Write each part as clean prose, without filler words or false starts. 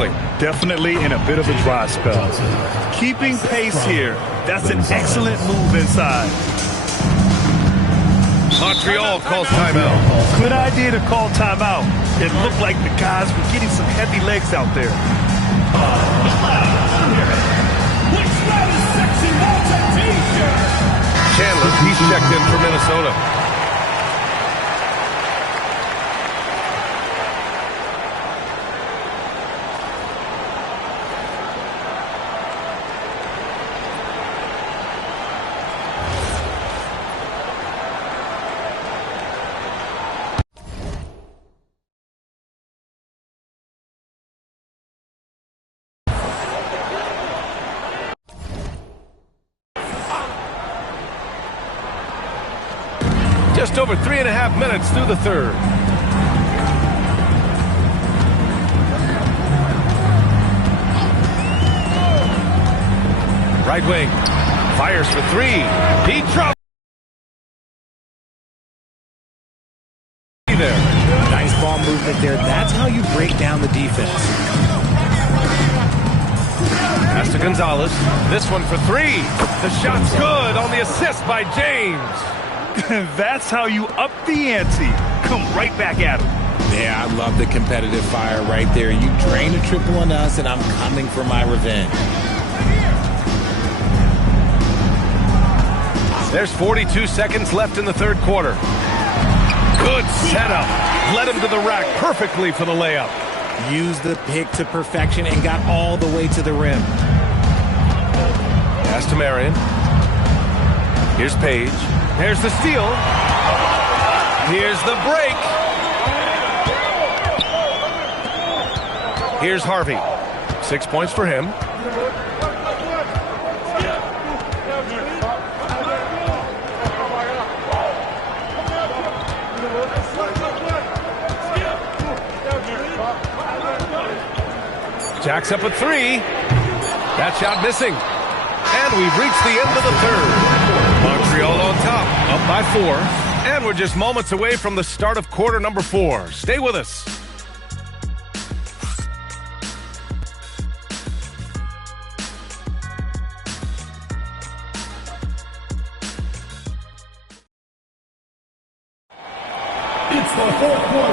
quickly. Definitely in a bit of a dry spell. Keeping pace here. That's an excellent move inside. Montreal calls timeout. Good idea to call timeout. It looked like the guys were getting some heavy legs out there. Chandler, he's checked in for Minnesota. Just over 3.5 minutes through the third. Right wing. Fires for three. He drops. There. Nice ball movement there. That's how you break down the defense. Pass to Gonzalez. This one for three. The shot's good on the assist by James. That's how you up the ante. Come right back at him. Yeah, I love the competitive fire right there. You drain a triple on us, and I'm coming for my revenge. There's 42 seconds left in the third quarter. Good setup. Led him to the rack perfectly for the layup. Used the pick to perfection and got all the way to the rim. Pass to Marion. Here's Page. There's the steal. Here's the break. Here's Harvey. 6 points for him. Jacks up a three. That shot missing. And we've reached the end of the third. Montreal on top, up by 4. And we're just moments away from the start of quarter number 4. Stay with us.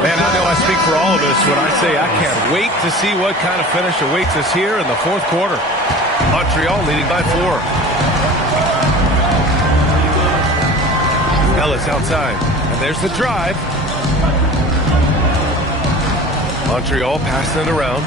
Man, I know I speak for all of us when I say I can't wait to see what kind of finish awaits us here in the fourth quarter. Montreal leading by 4. Ellis outside. And there's the drive. Montreal passing it around.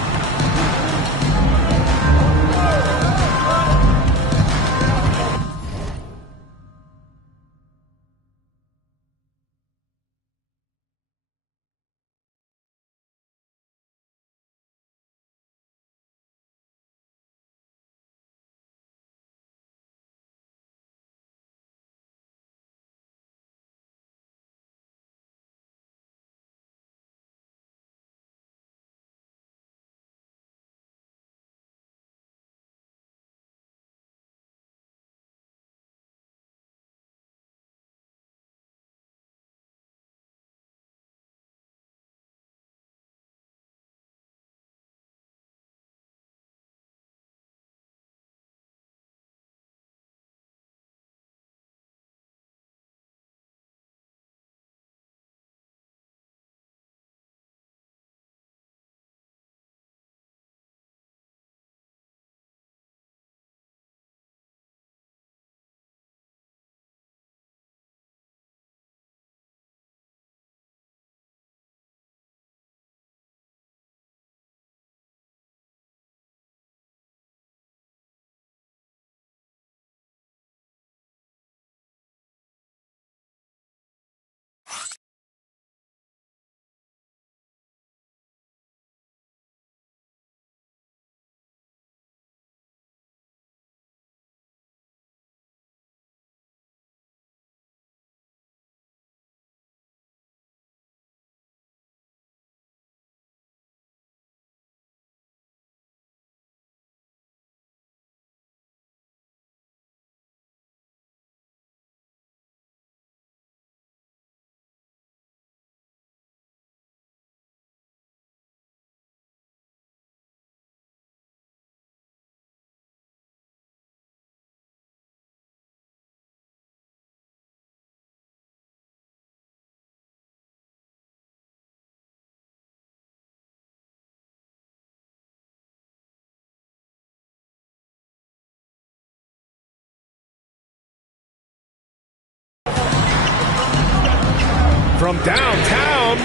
from downtown.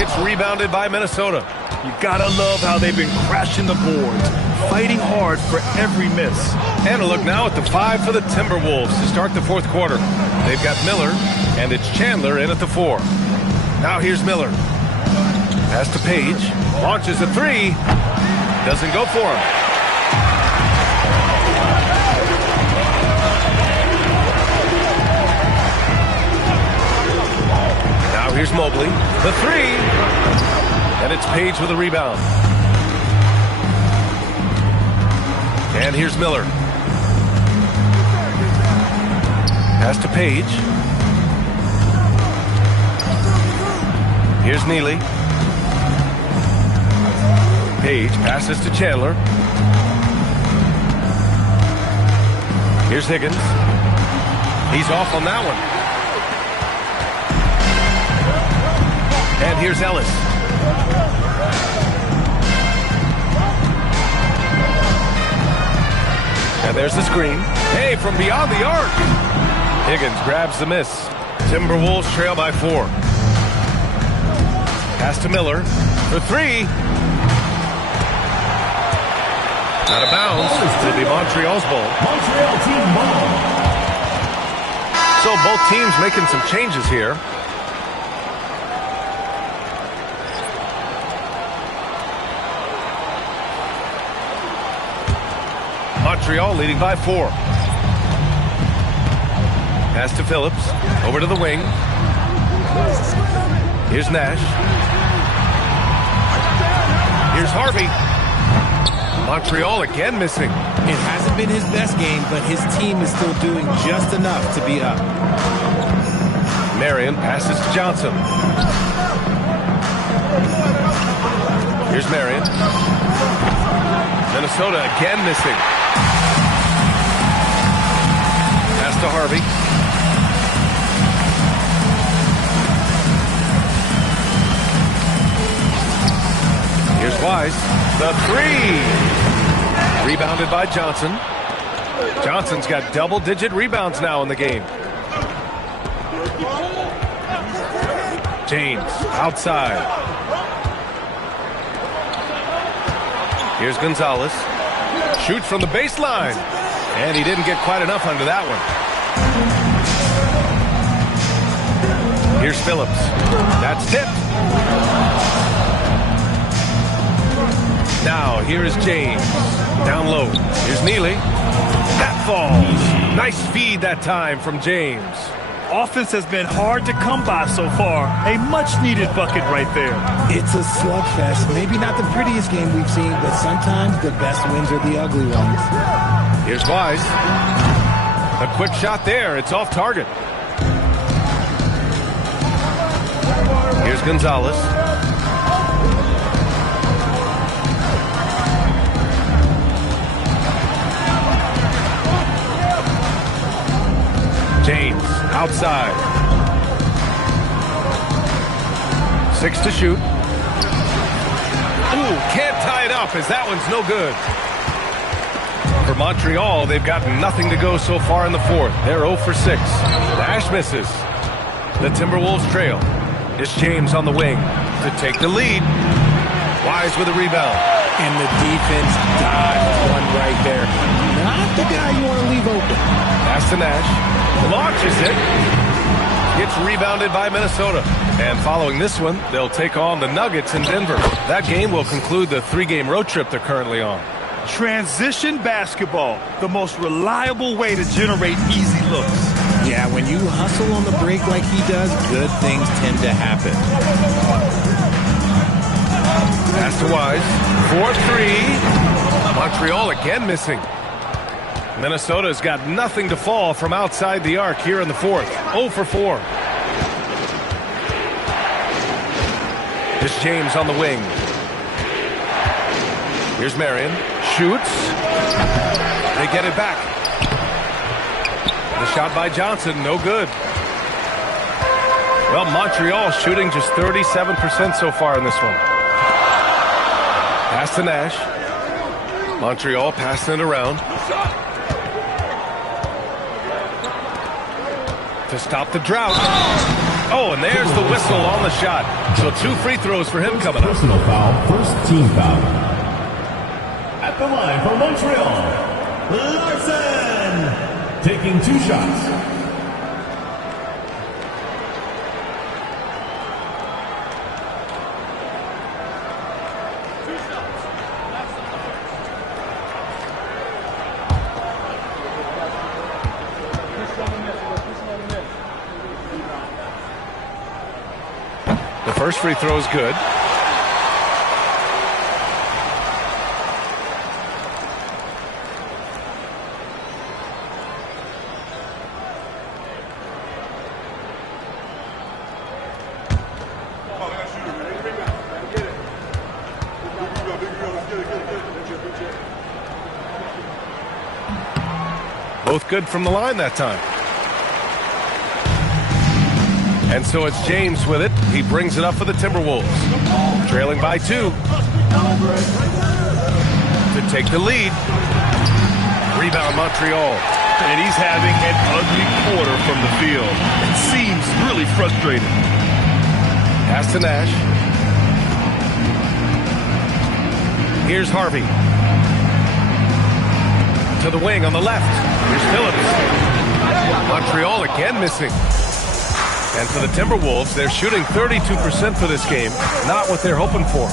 It's rebounded by Minnesota. You gotta love how they've been crashing the boards, fighting hard for every miss. And a look now at the 5 for the Timberwolves to start the fourth quarter. They've got Miller, and it's Chandler in at the 4. Now here's Miller. Pass to Page. Launches a 3. Doesn't go for him. Now here's Mobley. The 3. And it's Page with a rebound. And here's Miller. Pass to Page. Here's Neely. Page passes to Chandler. Here's Higgins. He's off on that one. And here's Ellis. And there's the screen. Hey, from beyond the arc. Higgins grabs the miss. Timberwolves trail by 4. Pass to Miller for 3. Out of bounds. It'll be Montreal's ball. Montreal team ball. So both teams making some changes here. Montreal leading by 4. Pass to Phillips. Over to the wing. Here's Nash. Here's Harvey. Montreal again missing. It hasn't been his best game, but his team is still doing just enough to be up. Marion passes to Johnson. Here's Marion. Minnesota again missing. Pass to Harvey. Here's Wise. The 3. Rebounded by Johnson. Johnson's got double-digit rebounds now in the game. James outside. Here's Gonzalez. Shoots from the baseline. And he didn't get quite enough under that one. Here's Phillips. That's tipped. Now, here is James. Down low. Here's Neely. That falls. Nice feed that time from James. Offense has been hard to come by so far. A much-needed bucket right there. It's a slugfest. Maybe not the prettiest game we've seen, but sometimes the best wins are the ugly ones. Here's Wise. A quick shot there. It's off target. Here's Gonzalez. James outside. 6 to shoot. Ooh, can't tie it up as that one's no good. For Montreal, they've got nothing to go so far in the fourth. They're 0 for 6. Nash misses. The Timberwolves trail. It's James on the wing to take the lead. Wise with a rebound. And the defense dodged one right there. Not the guy you want to leave open. Pass to Nash. Launches it. Gets rebounded by Minnesota. And following this one, they'll take on the Nuggets in Denver. That game will conclude the 3-game road trip they're currently on. Transition basketball, the most reliable way to generate easy looks. Yeah, when you hustle on the break like he does, good things tend to happen. Pass to Wise. 4-3. Montreal again missing. Minnesota's got nothing to fall from outside the arc here in the fourth. 0 for 4. It's James on the wing. Here's Marion. Shoots. They get it back. The shot by Johnson, no good. Well, Montreal shooting just 37% so far in this one. Pass to Nash. Montreal passing it around. To stop the drought. Oh, and there's the whistle on the shot. So 2 free throws for him coming up. Personal foul, first team foul. At the line for Montreal, Larson, taking 2 shots. The first free throw is good. Both good from the line that time. And so it's James with it. He brings it up for the Timberwolves. Trailing by 2. To take the lead. Rebound Montreal. And he's having an ugly quarter from the field. It seems really frustrating. Pass to Nash. Here's Harvey. To the wing on the left. Here's Phillips. Montreal again missing. And for the Timberwolves, they're shooting 32% for this game. Not what they're hoping for.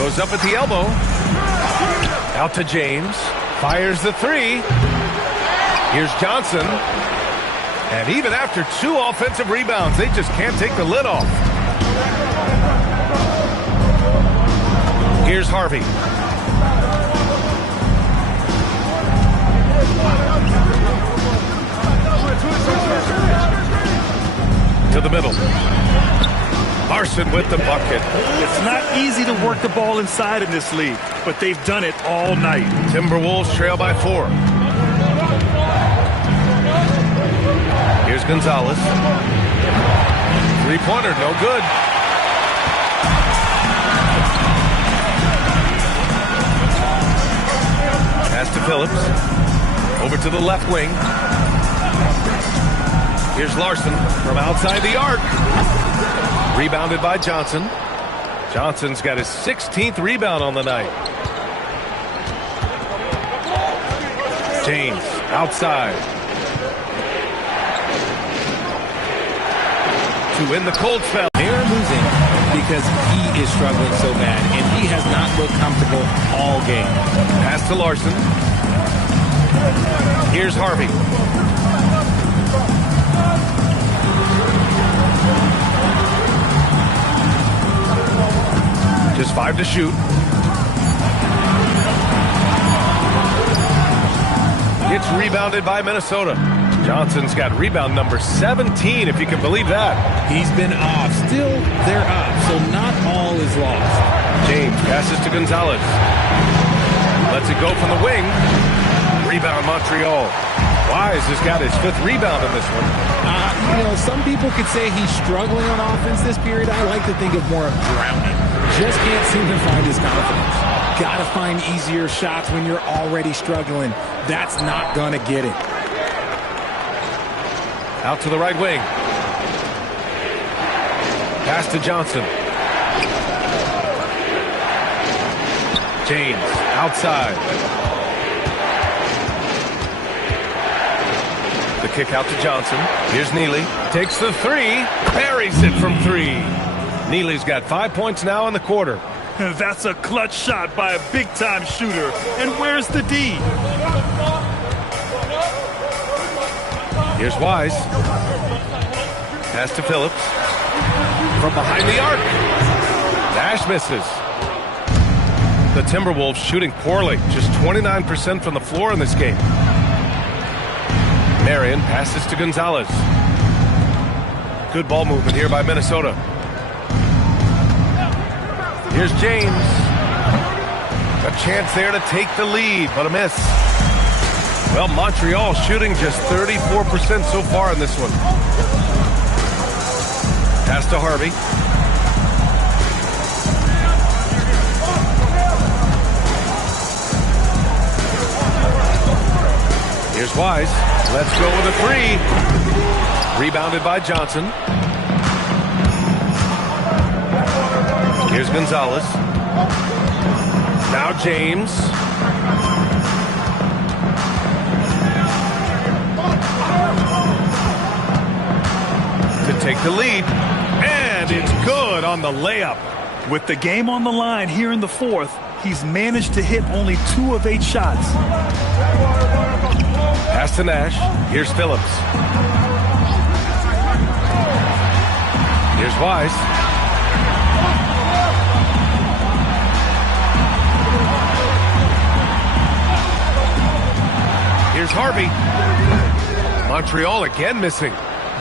Goes up at the elbow. Out to James. Fires the 3. Here's Johnson. And even after 2 offensive rebounds, they just can't take the lid off. Here's Harvey. To the middle. Larson with the bucket. It's not easy to work the ball inside in this league, but they've done it all night. Timberwolves trail by 4. Here's Gonzalez. 3-pointer, no good. Pass to Phillips. Over to the left wing. Here's Larson from outside the arc. Rebounded by Johnson. Johnson's got his 16th rebound on the night. James outside. To win the cold spell. They're losing because he is struggling so bad, and he has not looked comfortable all game. Pass to Larson. Here's Harvey. Just 5 to shoot. Gets rebounded by Minnesota. Johnson's got rebound number 17, if you can believe that. He's been off. Still, they're up, so not all is lost. James passes to Gonzalez. Lets it go from the wing. Rebound Montreal. Wise has got his 5th rebound in this one. Some people could say he's struggling on offense this period. I like to think of more of drowning. Just can't seem to find his confidence. Got to find easier shots when you're already struggling. That's not going to get it. Out to the right wing. Pass to Johnson. James outside. The kick out to Johnson. Here's Neely. Takes the 3. Buries it from 3. Neely's got 5 points now in the quarter. That's a clutch shot by a big-time shooter. And where's the D? Here's Wise. Pass to Phillips. From behind the arc. Nash misses. The Timberwolves shooting poorly. Just 29% from the floor in this game. Marion passes to Gonzalez. Good ball movement here by Minnesota. Here's James. A chance there to take the lead, but a miss. Well, Montreal shooting just 34% so far in this one. Pass to Harvey. Here's Wise. Let's go with a 3. Rebounded by Johnson. Here's Gonzalez. Now James. To take the lead. And it's good on the layup. With the game on the line here in the fourth, he's managed to hit only 2 of 8 shots. Pass to Nash. Here's Phillips. Here's Wise. Here's Harvey. Montreal again missing.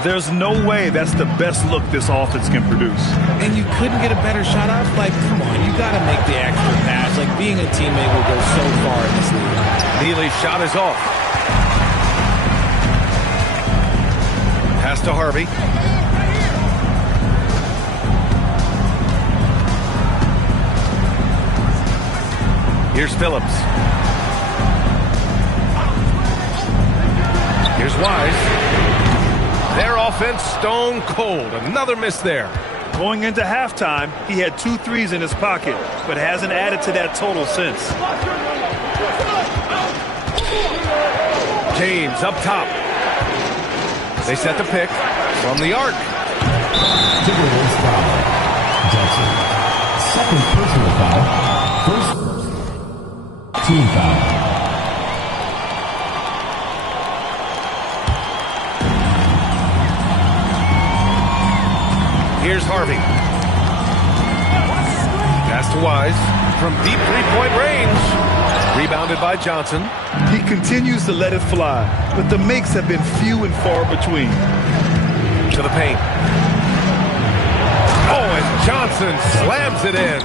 There's no way that's the best look this offense can produce. And you couldn't get a better shot off? Like, come on, you got to make the extra pass. Like, being a teammate will go so far in this league. Neely's shot is off. Pass to Harvey. Here's Phillips. Here's Wise. Their offense stone cold. Another miss there. Going into halftime, he had 2 threes in his pocket, but hasn't added to that total since. James up top. They set the pick from the arc. Timberwolves foul. Johnson. Second personal foul. First team foul. Here's Harvey. Pass to Wise from deep three-point range. Rebounded by Johnson. He continues to let it fly, but the makes have been few and far between. To the paint. Oh, and Johnson slams it in.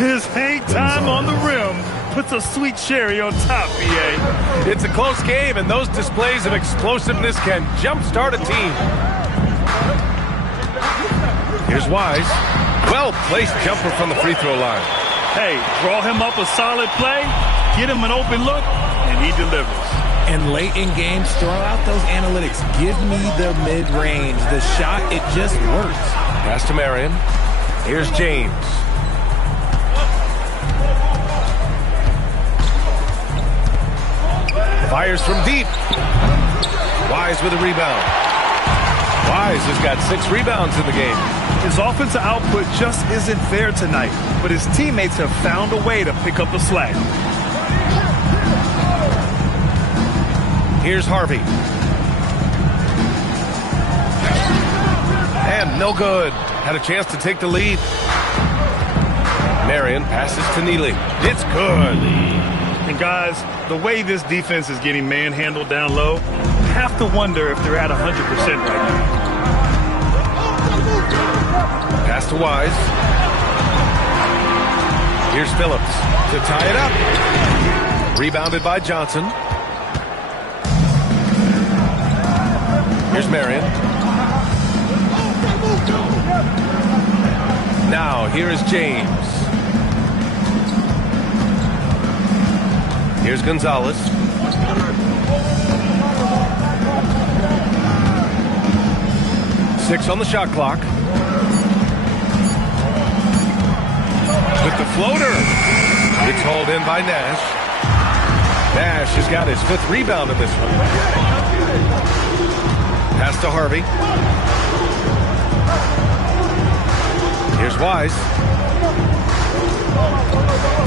His hang time on the rim puts a sweet cherry on top, BA. It's a close game, and those displays of explosiveness can jumpstart a team. Here's Wise. Well-placed jumper from the free throw line. Hey, draw him up a solid play, get him an open look, and he delivers. And late in games, throw out those analytics. Give me the mid-range. The shot, it just works. Pass to Marion. Here's James. Fires from deep. Wise with a rebound. Wise has got 6 rebounds in the game. His offensive output just isn't there tonight, but his teammates have found a way to pick up the slack. Here's Harvey. And no good. Had a chance to take the lead. Marion passes to Neely. It's good. And guys, the way this defense is getting manhandled down low, you have to wonder if they're at 100% right now. Pass to Wise. Here's Phillips to tie it up. Rebounded by Johnson. Here's Marion. Now, here is James. Here's Gonzalez. Six on the shot clock. With the floater. It's hauled in by Nash. Nash has got his 5th rebound in this one. Pass to Harvey. Here's Wise.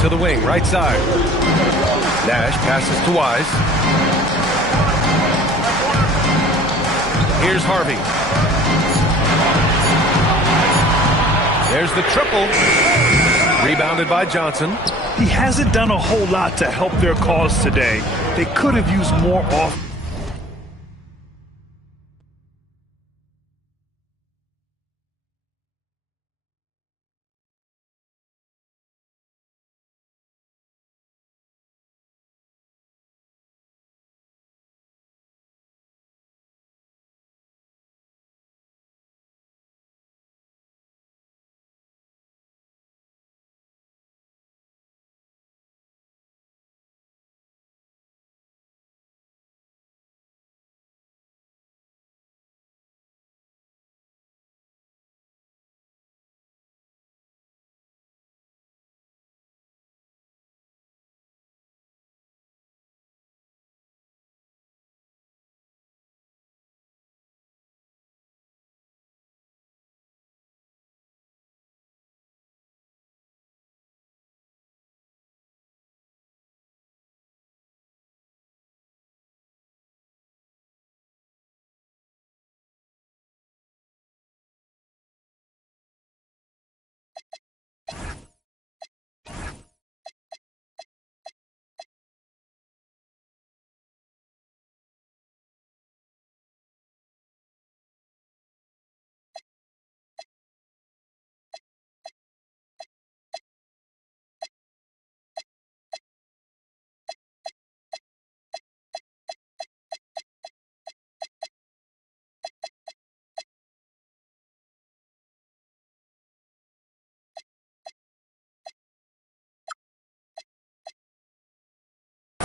To the wing, right side. Nash passes to Wise. Here's Harvey. There's the triple. Rebounded by Johnson. He hasn't done a whole lot to help their cause today. They could have used more off.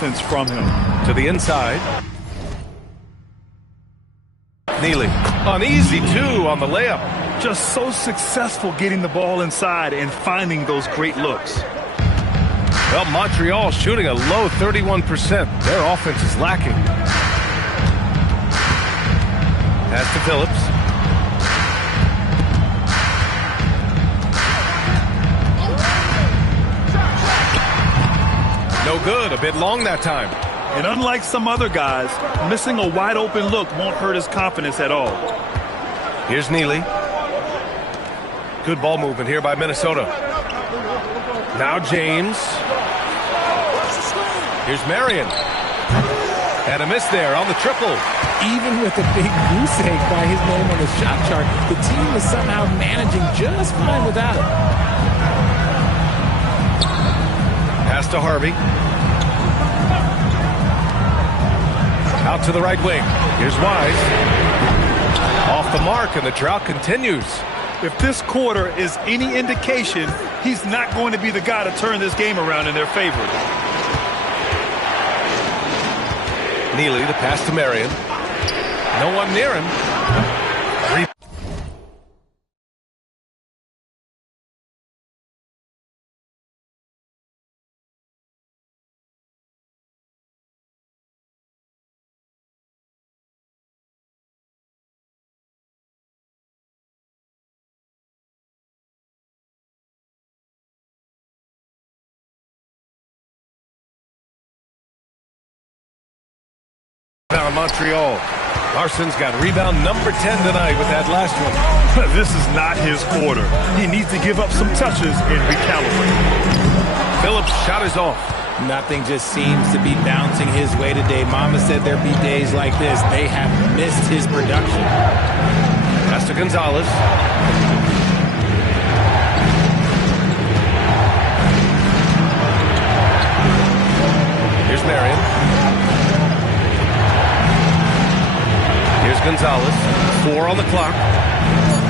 from him. To the inside. Neely. An easy two on the layup. Just so successful getting the ball inside and finding those great looks. Well, Montreal shooting a low 31%. Their offense is lacking. Pass to Phillips. No good. A bit long that time. And unlike some other guys, missing a wide open look won't hurt his confidence at all. Here's Neely. Good ball movement here by Minnesota. Now James. Here's Marion. And a miss there on the triple. Even with a big goose egg by his name on the shot chart, the team is somehow managing just fine without it. Pass to Harvey. Out to the right wing. Here's Wise. Off the mark, and the drought continues. If this quarter is any indication, he's not going to be the guy to turn this game around in their favor. Neely, the pass to Marion. No one near him. Montreal. Larson's got rebound number 10 tonight with that last one. This is not his quarter. He needs to give up some touches and recalibrate. Phillips' shot is off. Nothing just seems to be bouncing his way today. Mama said there'd be days like this. They have missed his production. Pass to Gonzalez. Here's Marion. Here's Gonzalez. 4 on the clock.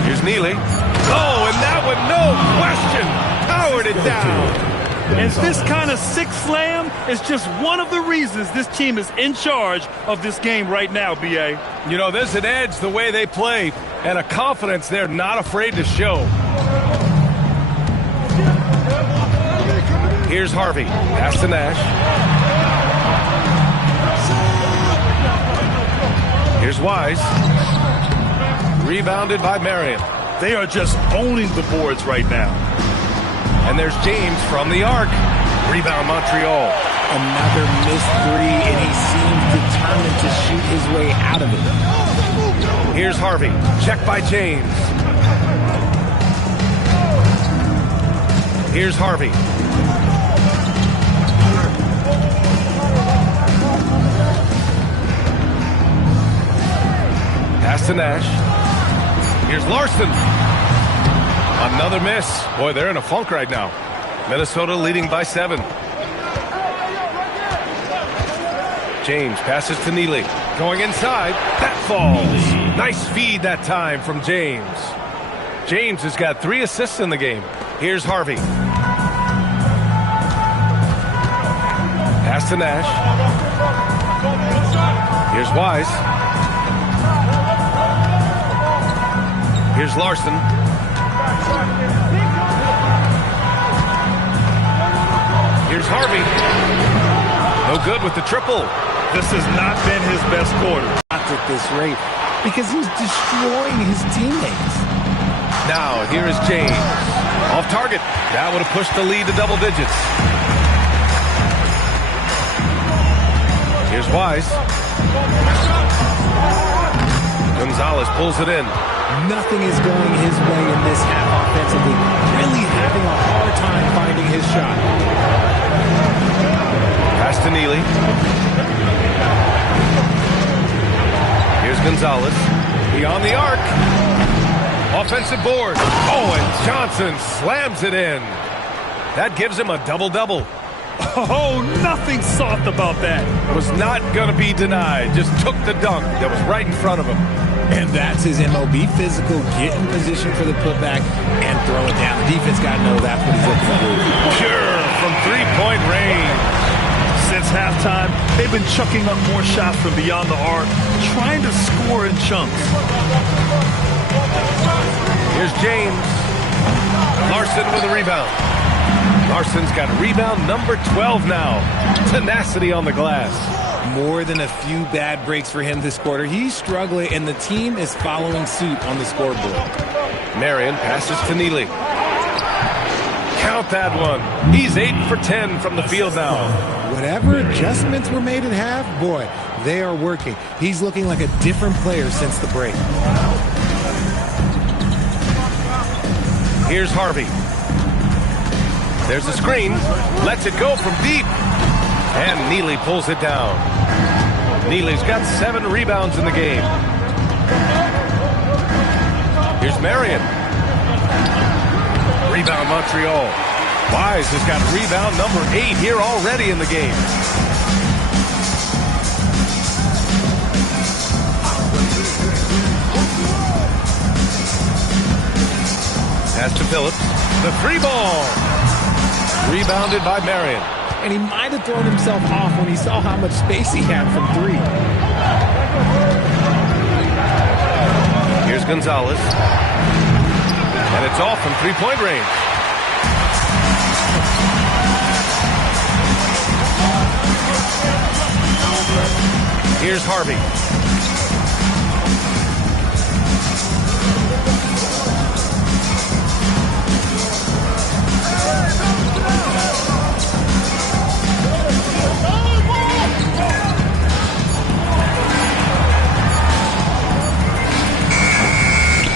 Here's Neely. Oh, and that one, no question, powered it down. And this kind of sick slam is just one of the reasons this team is in charge of this game right now, B.A. You know, there's an edge the way they play and a confidence they're not afraid to show. Here's Harvey. Pass to Nash. Here's Wise. Rebounded by Marion. They are just owning the boards right now. And there's James from the arc. Rebound Montreal. Another missed three, and he seems determined to shoot his way out of it. Here's Harvey. Check by James. Here's Harvey. Pass to Nash. Here's Larson. Another miss. Boy, they're in a funk right now. Minnesota leading by 7. James passes to Neely. Going inside. That falls. Nice feed that time from James. James has got 3 assists in the game. Here's Harvey. Pass to Nash. Here's Wise. Here's Larson. Here's Harvey. No good with the triple. This has not been his best quarter. Not at this rate, because he's destroying his teammates. Now, here is James. Off target. That would have pushed the lead to double digits. Here's Wise. Gonzalez pulls it in. Nothing is going his way in this half offensively. Really having a hard time finding his shot. Pass to Neely. Here's Gonzalez. Beyond the arc. Offensive board. Oh, and Johnson slams it in. That gives him a double-double. Oh, nothing soft about that. Was not going to be denied. Just took the dunk that was right in front of him. And that's his MOB, physical, get in position for the putback, and throw it down. The defense got to know that's what he's looking to do. Pure from three-point range. Since halftime, they've been chucking up more shots from beyond the arc, trying to score in chunks. Here's James. Larson with a rebound. Larson's got rebound number 12 now. Tenacity on the glass. More than a few bad breaks for him this quarter. He's struggling, and the team is following suit on the scoreboard. Marion passes to Neely. Count that one. He's 8 for 10 from the field now. Whatever adjustments were made at half, boy, they are working. He's looking like a different player since the break. Here's Harvey. There's a screen. Lets it go from deep. And Neely pulls it down. Neely's got 7 rebounds in the game. Here's Marion. Rebound Montreal. Wise has got rebound number 8 here already in the game. Pass to Phillips. The 3 ball. Rebounded by Marion. And he might have thrown himself off when he saw how much space he had from 3. Here's Gonzalez. And it's off from 3-point range. Here's Harvey.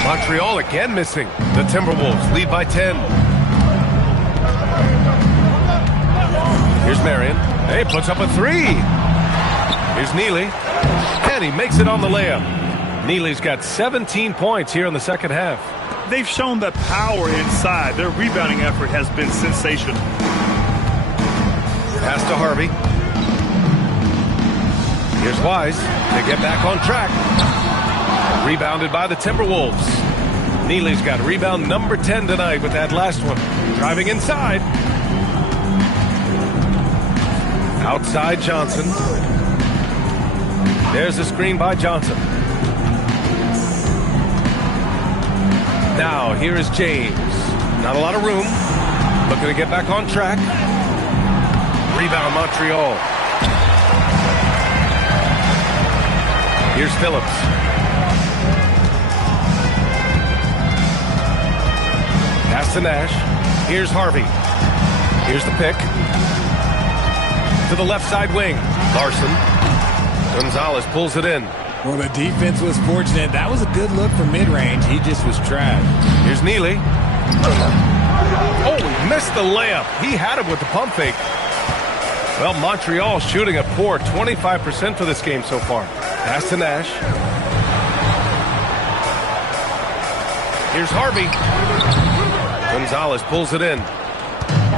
Montreal again missing. The Timberwolves lead by 10. Here's Marion. Hey, puts up a 3. Here's Neely. And he makes it on the layup. Neely's got 17 points here in the second half. They've shown that power inside. Their rebounding effort has been sensational. Pass to Harvey. Here's Wise. They get back on track. Rebounded by the Timberwolves. Neely's got rebound number 10 tonight with that last one. Driving inside. Outside Johnson. There's a screen by Johnson. Now here is James. Not a lot of room. Looking to get back on track. Rebound Montreal. Here's Phillips. Pass to Nash. Here's Harvey. Here's the pick. To the left side wing. Larson. Gonzalez pulls it in. Well, the defense was fortunate. That was a good look from mid-range. He just was trash. Here's Neely. Oh, he missed the layup. He had him with the pump fake. Well, Montreal shooting a poor 25% for this game so far. Pass to Nash. Here's Harvey. Gonzalez pulls it in.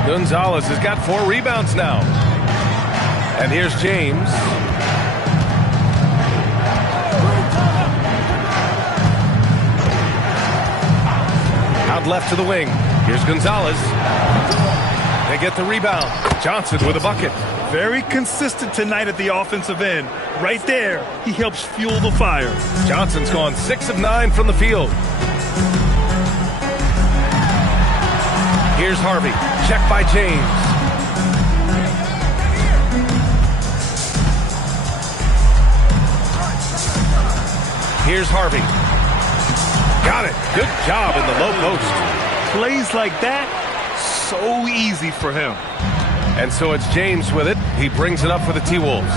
Gonzalez has got 4 rebounds now. And here's James. Out left to the wing. Here's Gonzalez. They get the rebound. Johnson with a bucket. Very consistent tonight at the offensive end. Right there, he helps fuel the fire. Johnson's gone 6 of 9 from the field. Here's Harvey. Check by James. Here's Harvey. Got it. Good job in the low post. Plays like that, so easy for him. And so it's James with it. He brings it up for the T-Wolves.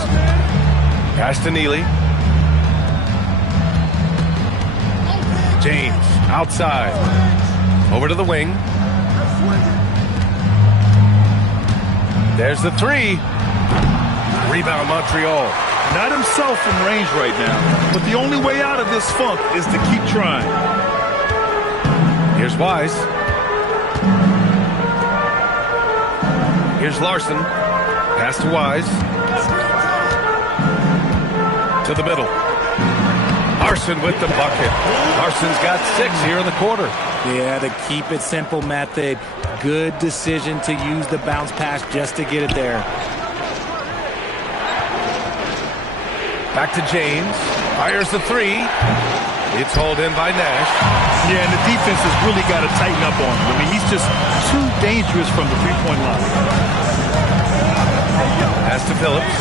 Pass to Neely. James outside. Over to the wing. There's the 3. Rebound Montreal. Not himself from range right now, but the only way out of this funk is to keep trying. Here's Wise. Here's Larson. Pass to Wise. To the middle. Larson with the bucket. Larson's got 6 here in the quarter. Yeah, the keep it simple method. Good decision to use the bounce pass just to get it there. Back to James. Fires the three. It's hauled in by Nash. Yeah, and the defense has really got to tighten up on him. I mean, he's just too dangerous from the three-point line. Pass to Phillips.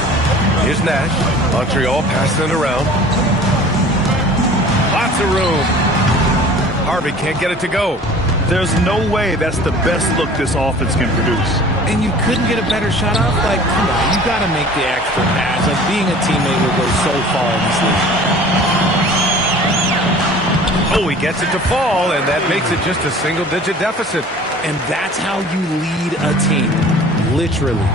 Here's Nash. Montreal passing it around. Lots of room. Harvey can't get it to go. There's no way that's the best look this offense can produce. And you couldn't get a better shot off? Like, come on, you got to make the extra pass. Like, being a teammate will go so far in this league. Oh, he gets it to fall, and that makes it just a single-digit deficit. And that's how you lead a team, literally.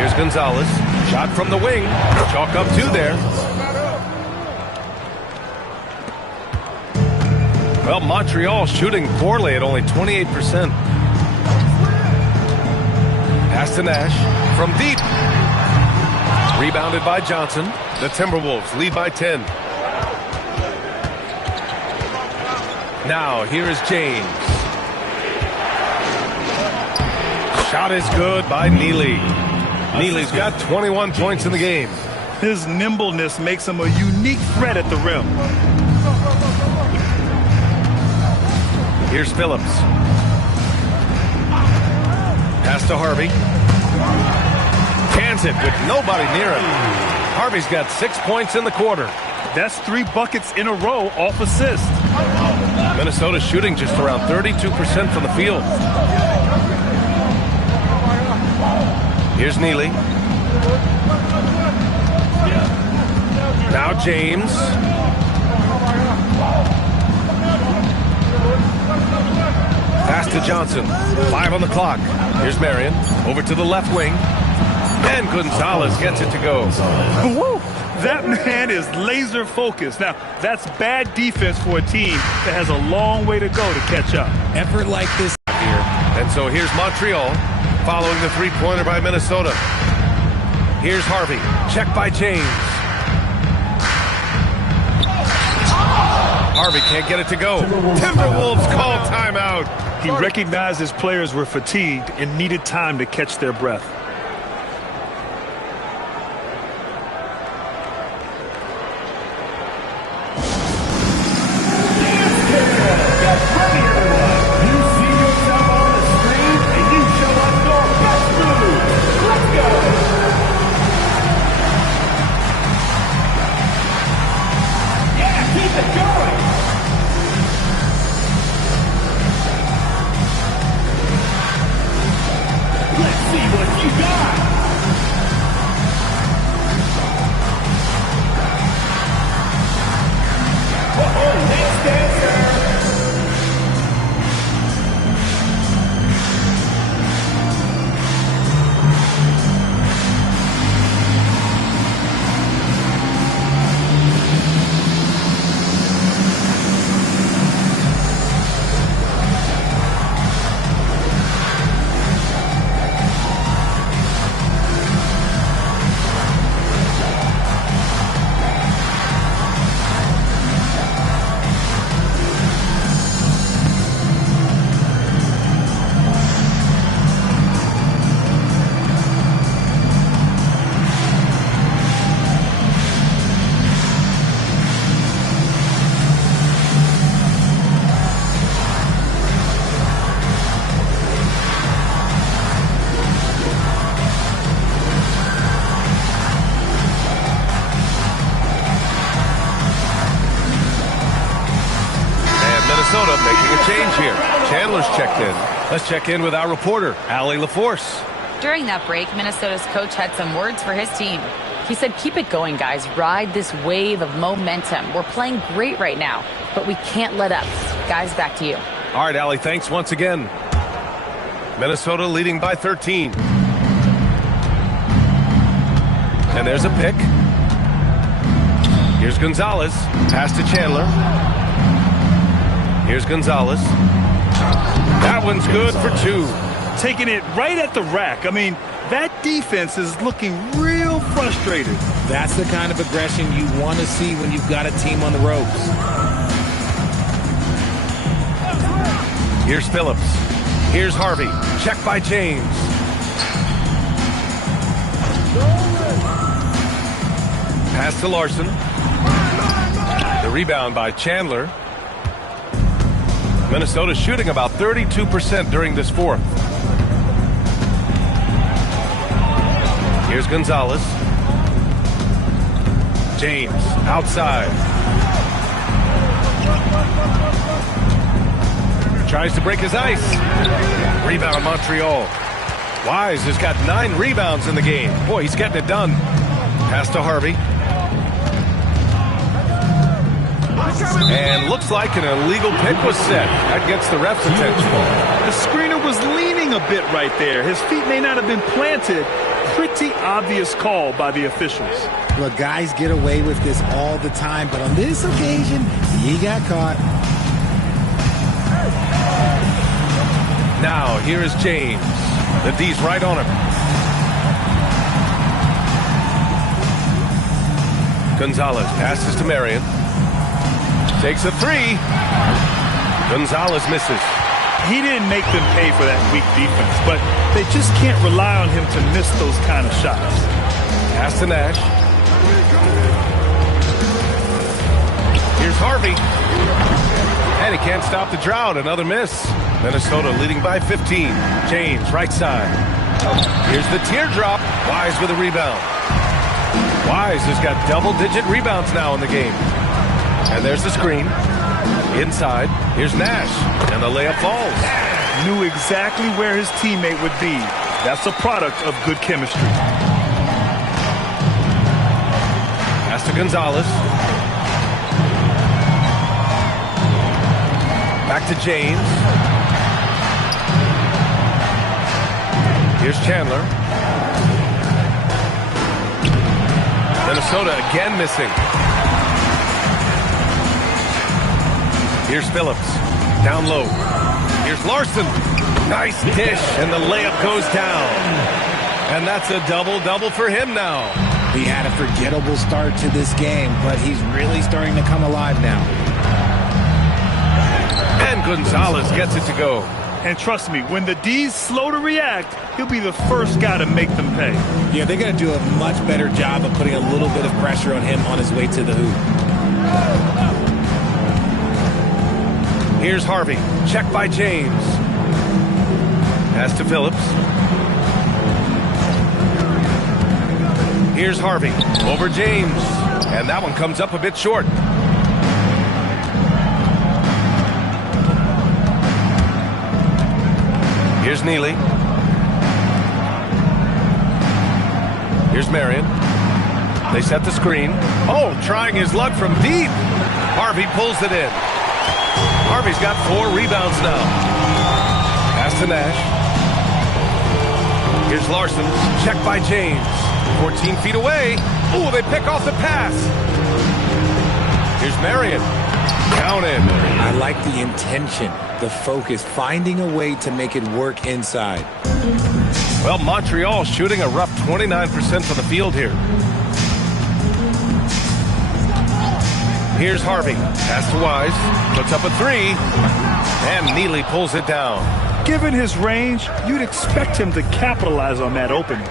Here's Gonzalez. Shot from the wing. Chalk up two there. Well, Montreal shooting poorly at only 28%. Pass to Nash from deep. Rebounded by Johnson. The Timberwolves lead by 10. Now, here is James. Shot is good by Neely. Neely's got 21 points in the game. His nimbleness makes him a unique threat at the rim. Here's Phillips. Pass to Harvey. Cans it with nobody near him. Harvey's got 6 points in the quarter. That's 3 buckets in a row off assist. Minnesota shooting just around 32% from the field. Here's Neely. Now James. Pass to Johnson. 5 on the clock. Here's Marion. Over to the left wing. And Gonzalez gets it to go. Woo! That man is laser focused. Now, that's bad defense for a team that has a long way to go to catch up. Effort like this here. And so here's Montreal following the three-pointer by Minnesota. Here's Harvey. Check by James. Harvey can't get it to go. Timberwolves call timeout. He recognized his players were fatigued and needed time to catch their breath. Minnesota making a change here. Chandler's checked in. Let's check in with our reporter, Allie LaForce. During that break, Minnesota's coach had some words for his team. He said, keep it going, guys. Ride this wave of momentum. We're playing great right now, but we can't let up. Guys, back to you. All right, Allie, thanks once again. Minnesota leading by 13. And there's a pick. Here's Gonzalez. Pass to Chandler. Here's Gonzalez. That one's good for two. Taking it right at the rack. I mean, that defense is looking real frustrated. That's the kind of aggression you want to see when you've got a team on the ropes. Here's Phillips. Here's Harvey. Check by James. Pass to Larson. The rebound by Chandler. Minnesota shooting about 32% during this fourth. Here's Gonzalez. James outside. Tries to break his ice. Rebound Montreal. Wise has got 9 rebounds in the game. Boy, he's getting it done. Pass to Harvey. And looks like an illegal pick was set. That gets the ref's attention. The screener was leaning a bit right there. His feet may not have been planted. Pretty obvious call by the officials. Look, guys get away with this all the time, but on this occasion, he got caught. Now, here is James. The D's right on him. Gonzalez passes to Marion. Takes a 3. Gonzalez misses. He didn't make them pay for that weak defense, but they just can't rely on him to miss those kind of shots. Pass to Nash. Here's Harvey. And he can't stop the drought. Another miss. Minnesota leading by 15. James, right side. Here's the teardrop. Wise with a rebound. Wise has got double-digit rebounds now in the game. And there's the screen. Inside. Here's Nash. And the layup falls. Knew exactly where his teammate would be. That's a product of good chemistry. Pass to Gonzalez. Back to James. Here's Chandler. Minnesota again missing. Here's Phillips. Down low. Here's Larson. Nice dish, and the layup goes down. And that's a double-double for him now. He had a forgettable start to this game, but he's really starting to come alive now. And Gonzalez gets it to go. And trust me, when the D's slow to react, he'll be the first guy to make them pay. Yeah, they're going to do a much better job of putting a little bit of pressure on him on his way to the hoop. Here's Harvey. Check by James. Pass to Phillips. Here's Harvey. Over James. And that one comes up a bit short. Here's Neely. Here's Marion. They set the screen. Oh, trying his luck from deep. Harvey pulls it in. Harvey's got 4 rebounds now. Pass to Nash. Here's Larson. Check by James. 14 feet away. Ooh, they pick off the pass. Here's Marion. Counted. I like the intention, the focus, finding a way to make it work inside. Well, Montreal shooting a rough 29% from the field here. Here's Harvey. Pass to Wise. Puts up a 3. And Neely pulls it down. Given his range, you'd expect him to capitalize on that opening.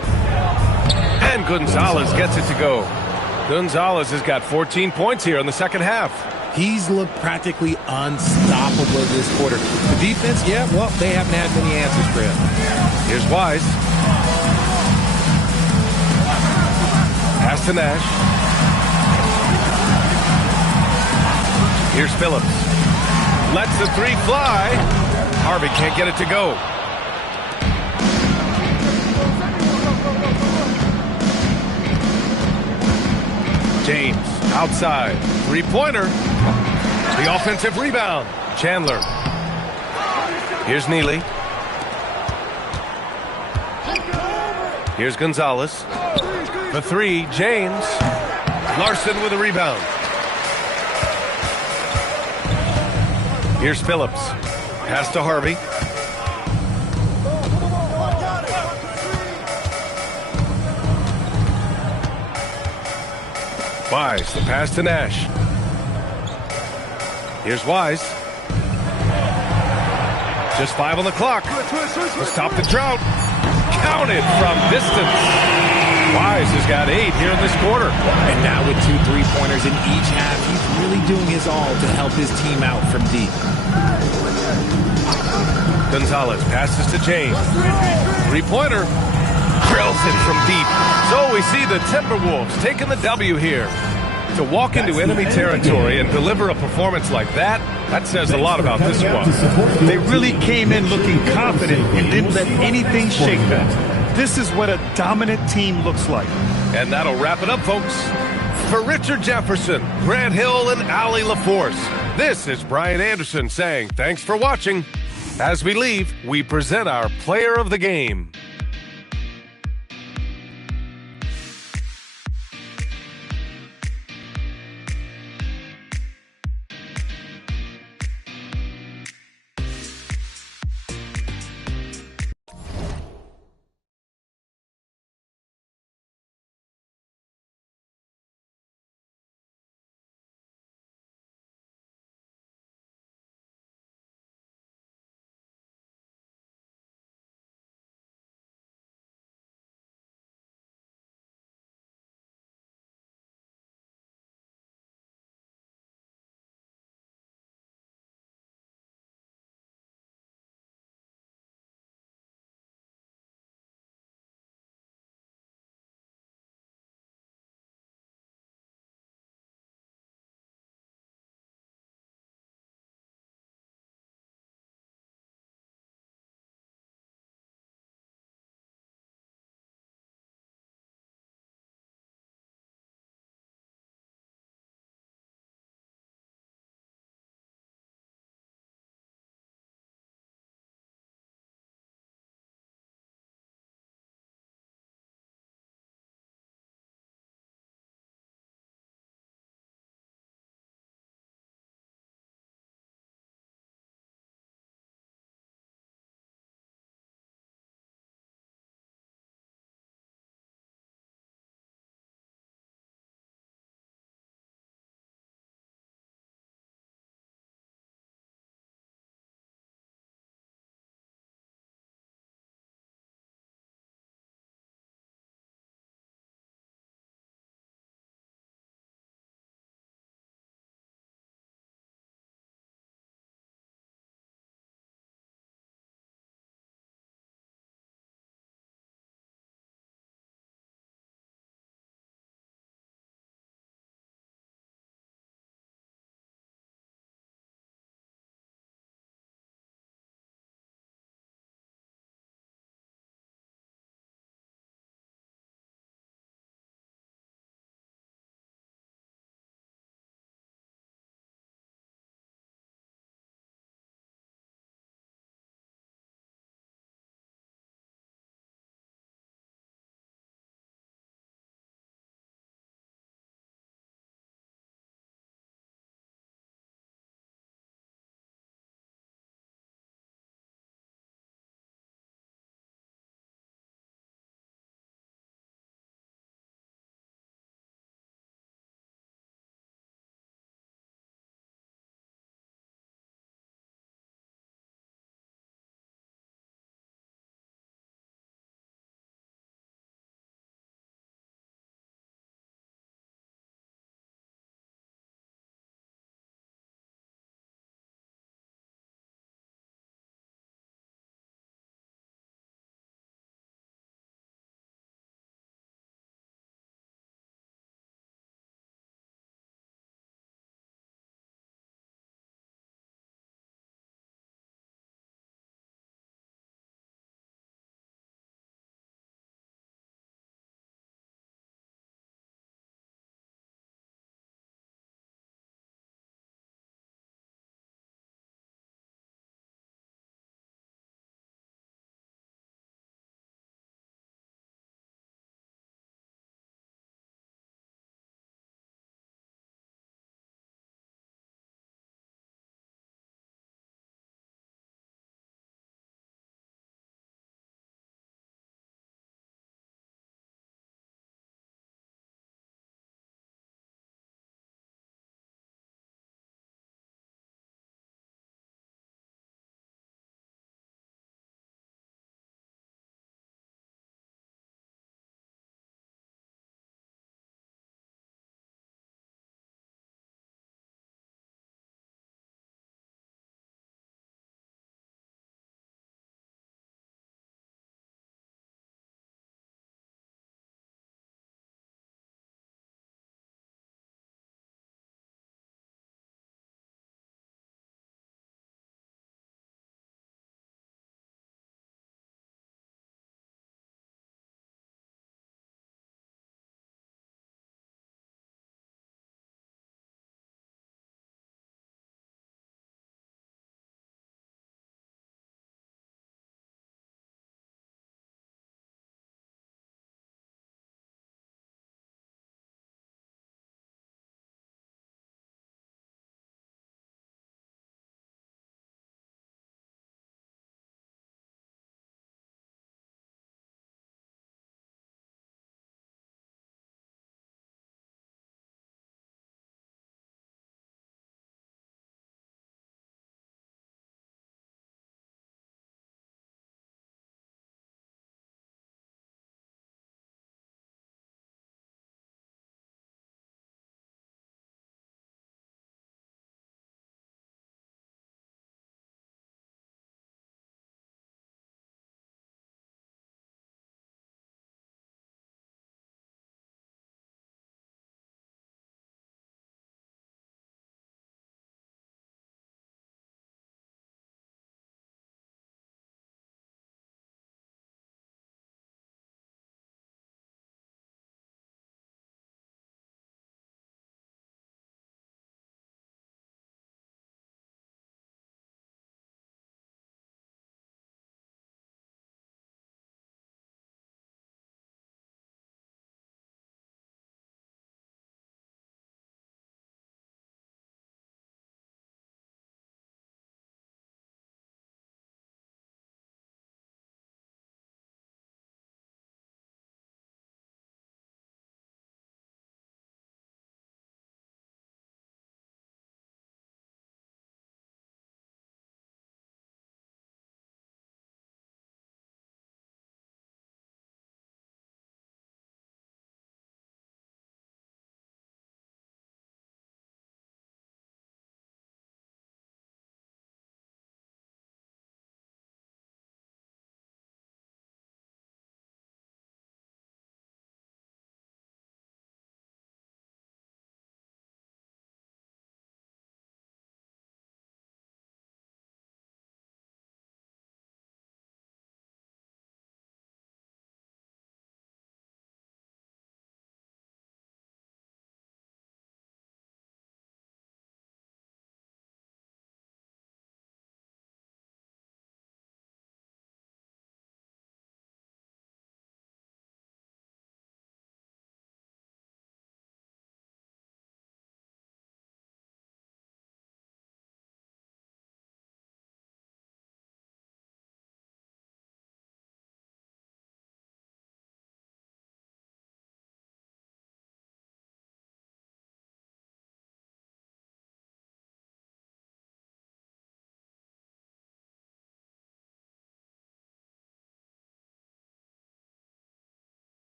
And Gonzalez gets it to go. Gonzalez has got 14 points here in the second half. He's looked practically unstoppable this quarter. The defense, yeah, well, they haven't had many answers for him. Here's Wise. Pass to Nash. Here's Phillips. Lets the 3 fly. Harvey can't get it to go. James outside. 3-pointer. The offensive rebound. Chandler. Here's Neely. Here's Gonzalez. The 3, James. Larson with a rebound. Here's Phillips. Pass to Harvey. Wise, the pass to Nash. Here's Wise. Just 5 on the clock. To stop the drought. Counted from distance. Wise has got 8 here in this quarter. And now with 2 3-pointers in each half, he's really doing his all to help his team out from deep. Gonzalez passes to James. 3-pointer. Drills it from deep. So we see the Timberwolves taking the W here. To walk into enemy territory and deliver a performance like that, that says a lot about this squad. They really came in looking confident and didn't let anything shake them. This is what a dominant team looks like. And that'll wrap it up, folks. For Richard Jefferson, Grant Hill, and Allie LaForce, this is Brian Anderson saying thanks for watching. As we leave, we present our player of the game.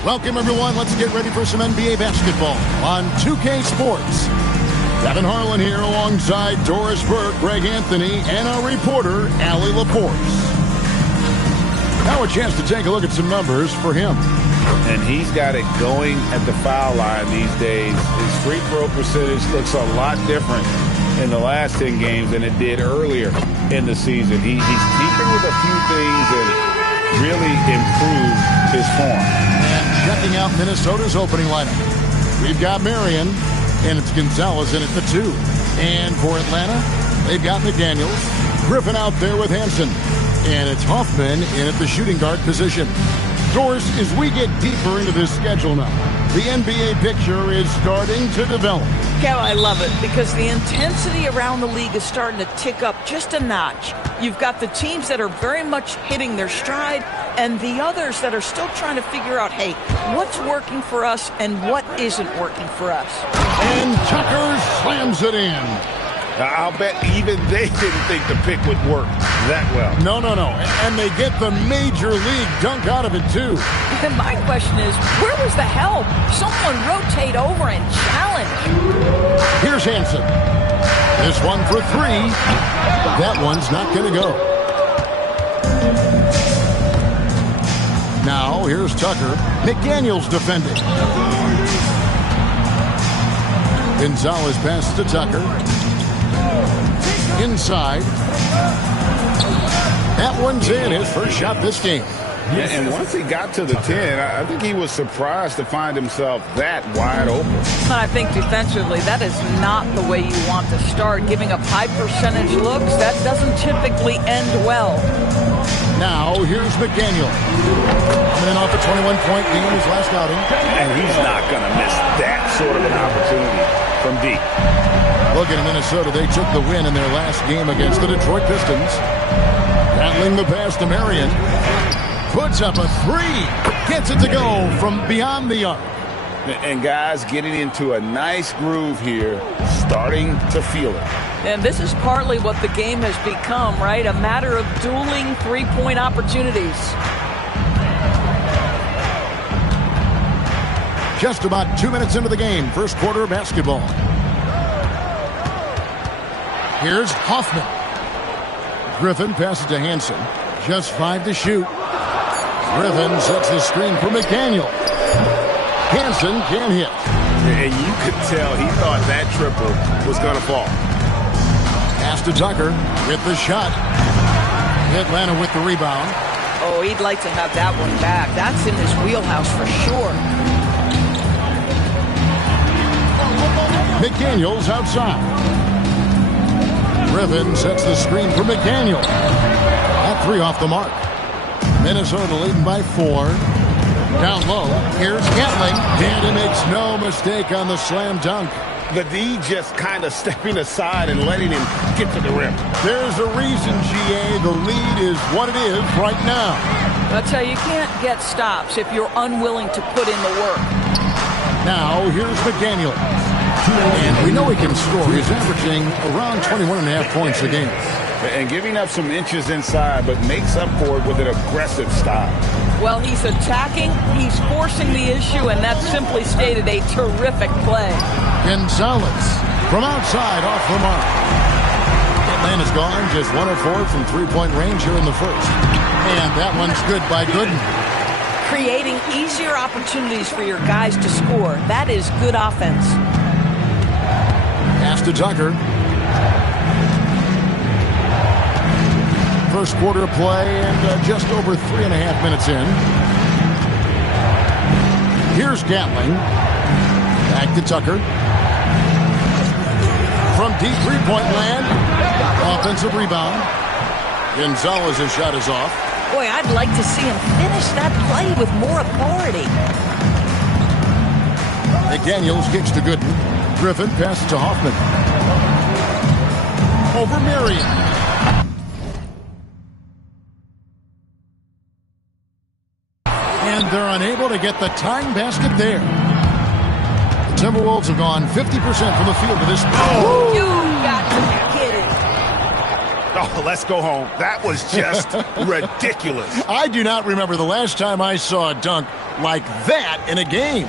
Welcome, everyone. Let's get ready for some NBA basketball on 2K Sports. Kevin Harlan here alongside Doris Burke, Greg Anthony, and our reporter, Allie Laporte. Now a chance to take a look at some numbers for him. And he's got it going at the foul line these days. His free throw percentage looks a lot different in the last 10 games than it did earlier in the season. He's keeping with a few things and really improved his form. And checking out Minnesota's opening lineup, we've got Marion, and it's Gonzalez in at the 2. And for Atlanta, they've got McDaniels, Griffin out there with Hansen, and it's Hoffman in at the shooting guard position. Doris, as we get deeper into this schedule now, the NBA picture is starting to develop. Yeah, I love it because the intensity around the league is starting to tick up just a notch. You've got the teams that are very much hitting their stride and the others that are still trying to figure out, hey, what's working for us and what isn't working for us. And Tucker slams it in. I'll bet even they didn't think the pick would work that well. No. And they get the major league dunk out of it, too. And my question is, where was the help? Someone rotate over and challenge. Here's Hansen. This one for 3. That one's not going to go. Now, here's Tucker. McDaniels defending. Gonzalez passes to Tucker. Inside. That one's in. His first shot this game. Yeah, and once he got to the 10, I think he was surprised to find himself that wide open. I think defensively, that is not the way you want to start. Giving up high percentage looks, that doesn't typically end well. Now, here's McDaniel. Coming in off a 21-point game in his last outing. And he's not going to miss that sort of an opportunity from deep. Looking at Minnesota, they took the win in their last game against the Detroit Pistons. Battling the pass to Marion. Puts up a 3. Gets it to go from beyond the arc. And guys getting into a nice groove here, starting to feel it. And this is partly what the game has become, right? A matter of dueling three-point opportunities. Just about 2 minutes into the game, first quarter of basketball. Here's Hoffman. Griffin passes to Hansen. Just 5 to shoot. Griffin sets the screen for McDaniel. Hansen can't hit. And you could tell he thought that triple was going to fall. Pass to Tucker with the shot. Atlanta with the rebound. Oh, he'd like to have that one back. That's in his wheelhouse for sure. McDaniels outside. Griffin sets the screen for McDaniel. That 3 off the mark. Minnesota leading by 4. Down low, here's Gatling. And he makes no mistake on the slam dunk. The D just kind of stepping aside and letting him get to the rim. There's a reason, GA, the lead is what it is right now. I'll tell you, you can't get stops if you're unwilling to put in the work. Now, here's McDaniel. And we know he can score. He's averaging around 21.5 points a game. And giving up some inches inside, but makes up for it with an aggressive style. Well, he's attacking, he's forcing the issue, and that's simply stated a terrific play. Gonzalez from outside off the mark. Atlanta's gone just 1 of 4 from three-point range here in the first. And that one's good by Gooden. Creating easier opportunities for your guys to score. That is good offense. Pass to Tucker. First quarter of play and just over 3.5 minutes in. Here's Gatling. Back to Tucker. From deep three-point land. Offensive rebound. Gonzalez's shot is off. Boy, I'd like to see him finish that play with more authority. McDaniels kicks to Gooden. Griffin passes to Hoffman. Over Marion. And they're unable to get the tying basket there. The Timberwolves have gone 50% from the field to this point. You got to be kidding. Oh, let's go home. That was just ridiculous. I do not remember the last time I saw a dunk like that in a game.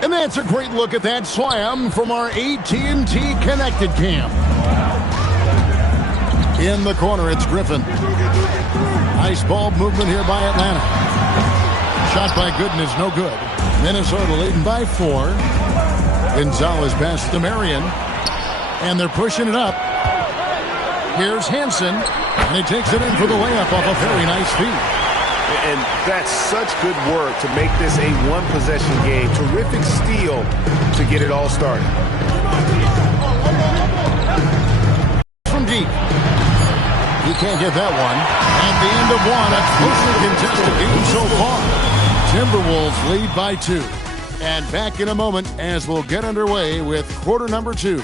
And that's a great look at that slam from our AT&T Connected Cam. In the corner, it's Griffin. Nice ball movement here by Atlanta. Shot by Gooden is no good. Minnesota leading by 4. Gonzalez passes to Marion. And they're pushing it up. Here's Hansen. And he takes it in for the layup off a very nice feed. And that's such good work to make this a one-possession game. Terrific steal to get it all started. From deep. He can't get that one. At the end of one, a closely contested game so far. Timberwolves lead by 2. And back in a moment as we'll get underway with quarter number 2.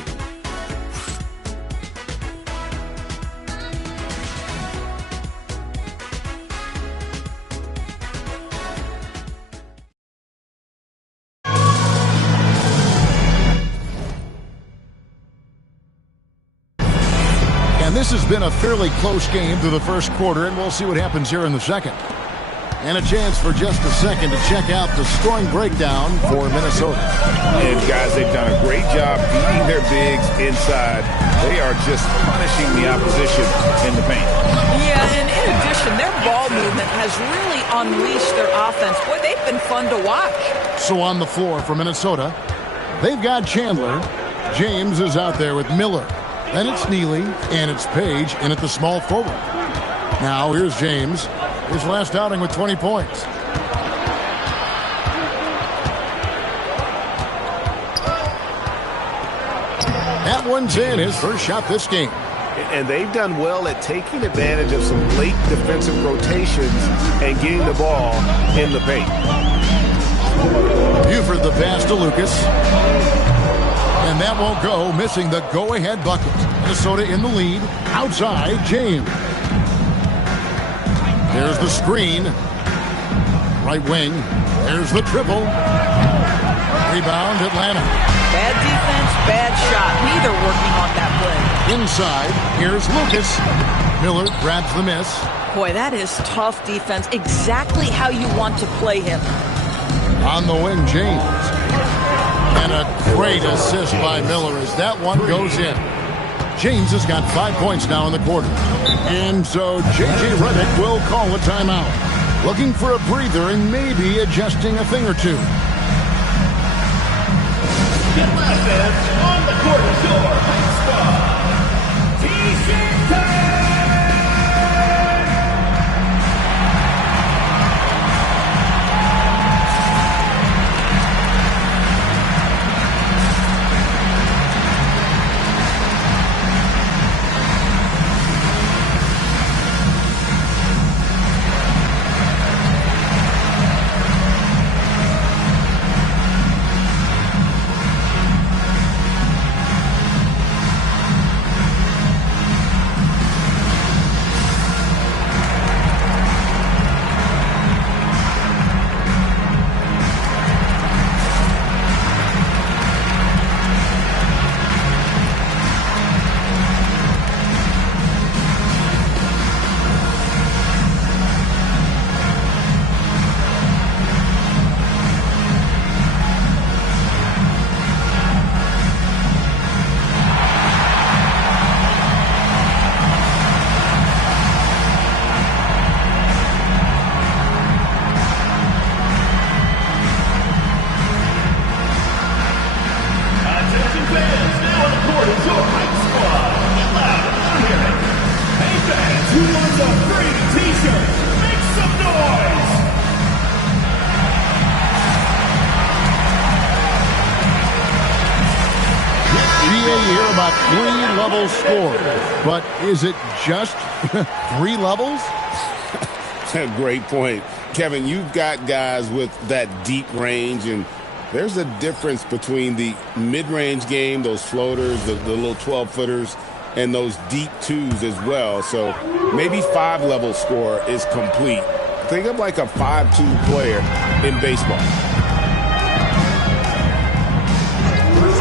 And this has been a fairly close game through the first quarter, and we'll see what happens here in the second. And a chance for just a second to check out the scoring breakdown for Minnesota. And guys, they've done a great job beating their bigs inside. They are just punishing the opposition in the paint. Yeah, and in addition, their ball movement has really unleashed their offense. Boy, they've been fun to watch. So on the floor for Minnesota, they've got Chandler. James is out there with Miller. Then it's Neely, and it's Page in at the small forward. Now here's James, his last outing with 20 points. That one's in, his first shot this game. And they've done well at taking advantage of some late defensive rotations and getting the ball in the paint. Buford the pass to Lucas. And that won't go, missing the go-ahead bucket. Minnesota in the lead. Outside, James. There's the screen. Right wing. There's the triple. Rebound, Atlanta. Bad defense, bad shot. Neither working on that play. Inside, here's Lucas. Miller grabs the miss. Boy, that is tough defense. Exactly how you want to play him. On the wing, James. And a great assist by Miller as that one goes in. James has got 5 points now in the quarter. And so J.J. Redick will call a timeout. Looking for a breather and maybe adjusting a thing or two. Get last dance on the quarter score. T-shirt time! Score, but is it just 3 levels? Great point. Kevin, you've got guys with that deep range, and there's a difference between the mid-range game, those floaters, the little 12-footers, and those deep twos as well. So maybe 5-level score is complete. Think of like a 5-2 player in baseball.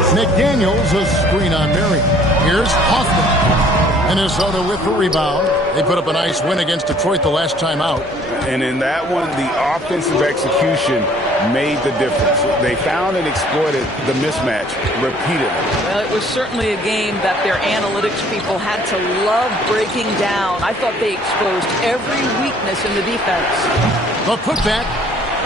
McDaniels, a screen on Marion. Here's Hoffman. Minnesota with the rebound. They put up a nice win against Detroit the last time out. And in that one, the offensive execution made the difference. They found and exploited the mismatch repeatedly. Well, it was certainly a game that their analytics people had to love breaking down. I thought they exposed every weakness in the defense. The putback.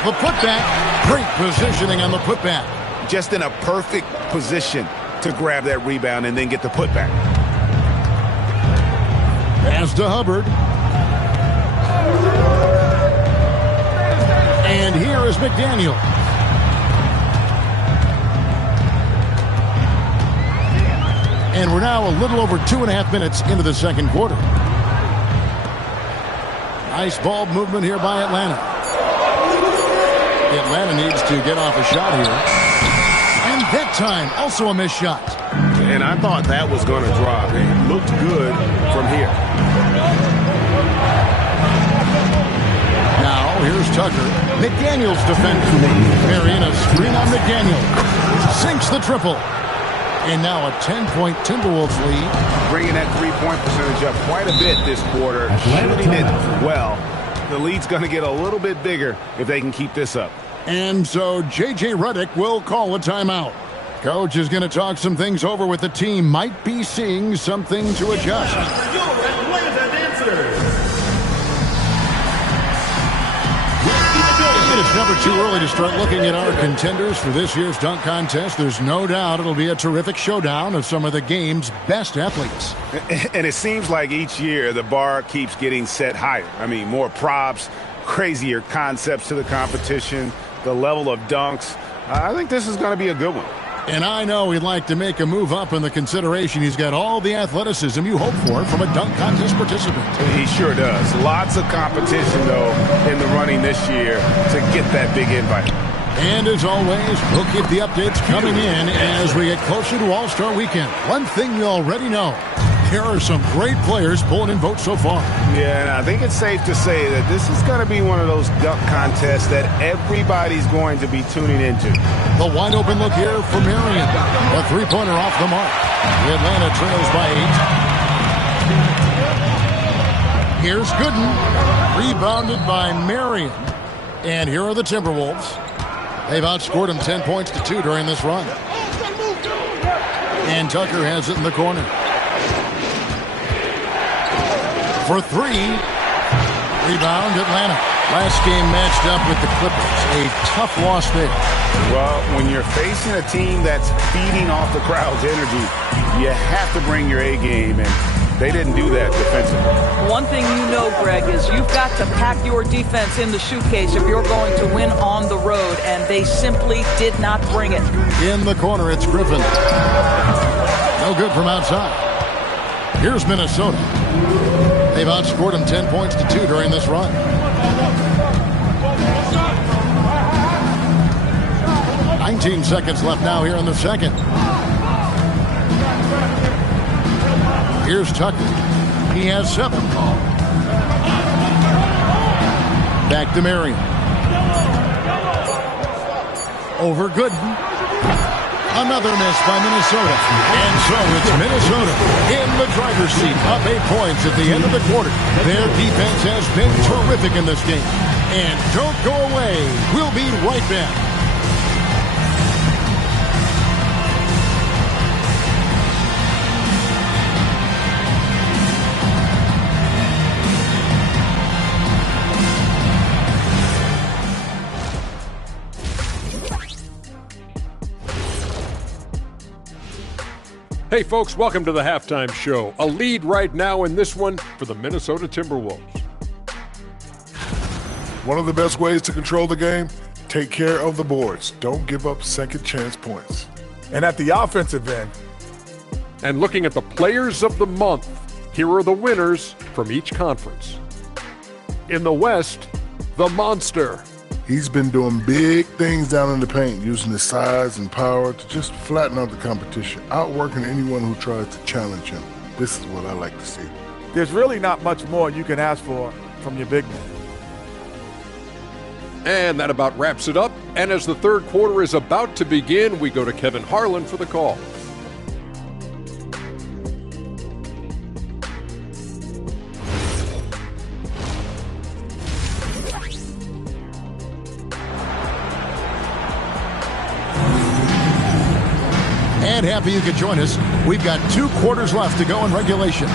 The putback. Great positioning on the putback. Just in a perfect position to grab that rebound and then get the putback. Pass to Hubbard. And here is McDaniel. And we're now a little over 2.5 minutes into the second quarter. Nice ball movement here by Atlanta. Atlanta needs to get off a shot here. And that time, also a missed shot. And I thought that was going to drop. It looked good from here. Now, here's Tucker. McDaniel's defending. Marion, a screen on McDaniel. Sinks the triple. And now a 10-point Timberwolves lead. Bringing that three-point percentage up quite a bit this quarter. Shooting it well. The lead's going to get a little bit bigger if they can keep this up. And so J.J. Redick will call a timeout. Coach is going to talk some things over with the team. Might be seeing something to adjust. It's never too early to start looking at our contenders for this year's dunk contest. There's no doubt it'll be a terrific showdown of some of the game's best athletes. And it seems like each year the bar keeps getting set higher. I mean, more props, crazier concepts to the competition, the level of dunks. I think this is going to be a good one. And I know he'd like to make a move up in the consideration. He's got all the athleticism you hope for from a dunk contest participant. He sure does. Lots of competition, though, in the running this year to get that big invite. And as always, we'll keep the updates coming in as we get closer to All-Star Weekend. One thing you already know, there are some great players pulling in votes so far. Yeah, and I think it's safe to say that this is going to be one of those dunk contests that everybody's going to be tuning into. The wide open look here for Marion. A three-pointer off the mark. Atlanta trails by 8. Here's Gooden. Rebounded by Marion. And here are the Timberwolves. They've outscored them 10 points to 2 during this run. And Tucker has it in the corner. For 3. Rebound, Atlanta. Last game matched up with the Clippers. A tough loss there. Well, when you're facing a team that's feeding off the crowd's energy, you have to bring your A game, and they didn't do that defensively. One thing you know, Greg, is you've got to pack your defense in the suitcase if you're going to win on the road, and they simply did not bring it. In the corner, it's Griffin. No good from outside. Here's Minnesota. They've outscored them 10 points to 2 during this run. 19 seconds left now here in the second. Here's Tucker. He has 7. Back to Marion. Over Gooden. Another miss by Minnesota. And so it's Minnesota in the driver's seat, up 8 points at the end of the quarter. Their defense has been terrific in this game. And don't go away. We'll be right back. Hey folks, welcome to the Halftime Show. A lead right now in this one for the Minnesota Timberwolves. One of the best ways to control the game, take care of the boards. Don't give up second chance points. And at the offensive end. And looking at the players of the month, here are the winners from each conference. In the West, the Monster. He's been doing big things down in the paint, using his size and power to just flatten out the competition, outworking anyone who tries to challenge him. This is what I like to see. There's really not much more you can ask for from your big man. And that about wraps it up. And as the third quarter is about to begin, we go to Kevin Harlan for the call. And happy you could join us. We've got 2 quarters left to go in regulation.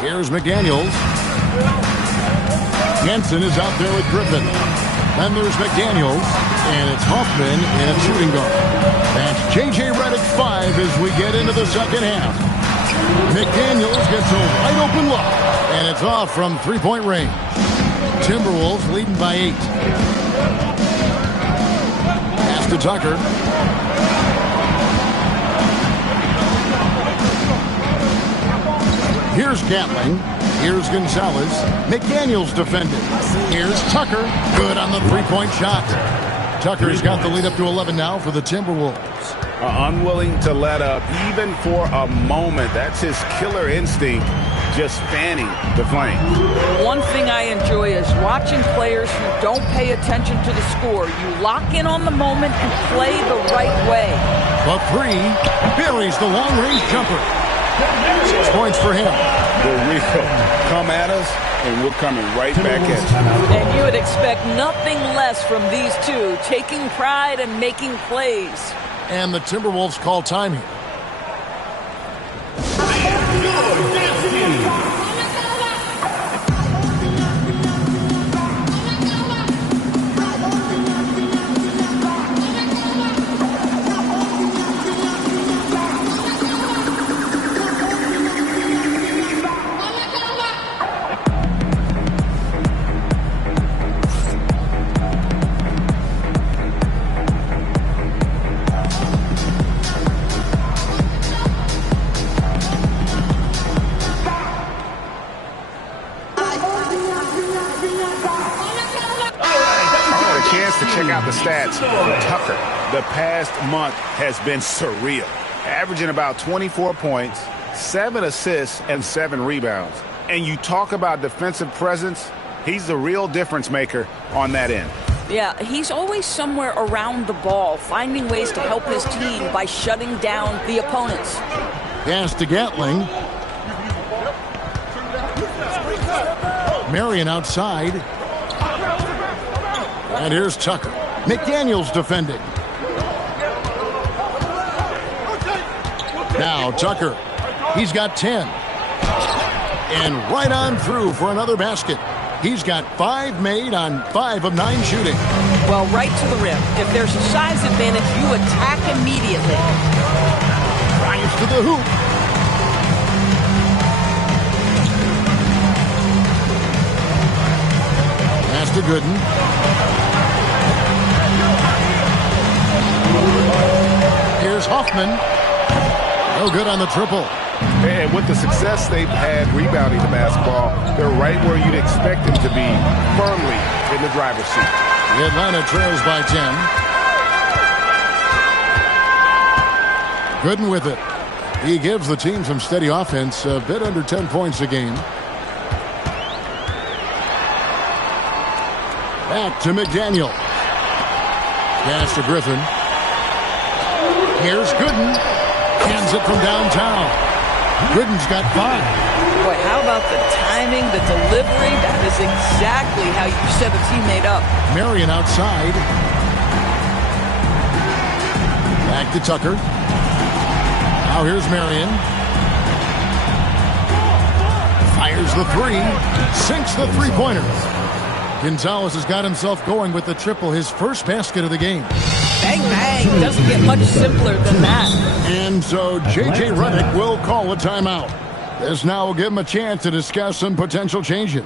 Here's McDaniels. Jensen is out there with Griffin. Then there's McDaniels, and it's Hoffman in shooting guard. That's J.J. Redick 5 as we get into the second half. McDaniels gets a wide open look, and it's off from three-point range. Timberwolves leading by 8. Pass to Tucker. Here's Gatling. Here's Gonzalez. McDaniels defended. Here's Tucker. Good on the three-point shot. Tucker's got the lead up to 11 now for the Timberwolves. Unwilling to let up even for a moment. That's his killer instinct, just fanning the flame. One thing I enjoy is watching players who don't pay attention to the score. You lock in on the moment and play the right way. The 3 buries the long-range jumper. 6 points for him. The real come at us, and we're coming right back at you. And you would expect nothing less from these two, taking pride and making plays. And the Timberwolves call time here. The stats for Tucker. The past month has been surreal. Averaging about 24 points, 7 assists, and 7 rebounds. And you talk about defensive presence, he's the real difference maker on that end. Yeah, he's always somewhere around the ball, finding ways to help his team by shutting down the opponents. Pass to Gatling. Marion outside. And here's Tucker. McDaniels defending. Now Tucker. He's got 10. And right on through for another basket. He's got 5 made on 5 of 9 shooting. Well, right to the rim. If there's a size advantage, you attack immediately. Drives to the hoop. Pass to Gooden. Here's Hoffman. No good on the triple. And with the success they've had rebounding the basketball, they're right where you'd expect them to be, firmly in the driver's seat. The Atlanta trails by 10. Gooden with it. He gives the team some steady offense, a bit under 10 points a game. Back to McDaniel. Pass to Griffin. Here's Gooden. Hands it from downtown. Gooden's got 5. Boy, how about the timing, the delivery? That is exactly how you set a teammate up. Marion outside. Back to Tucker. Now here's Marion. Fires the 3. Sinks the three-pointer. Gonzalez has got himself going with the triple, his first basket of the game. Bang, bang. Doesn't get much simpler than that. And so J.J. Redick will call a timeout. This now will give him a chance to discuss some potential changes.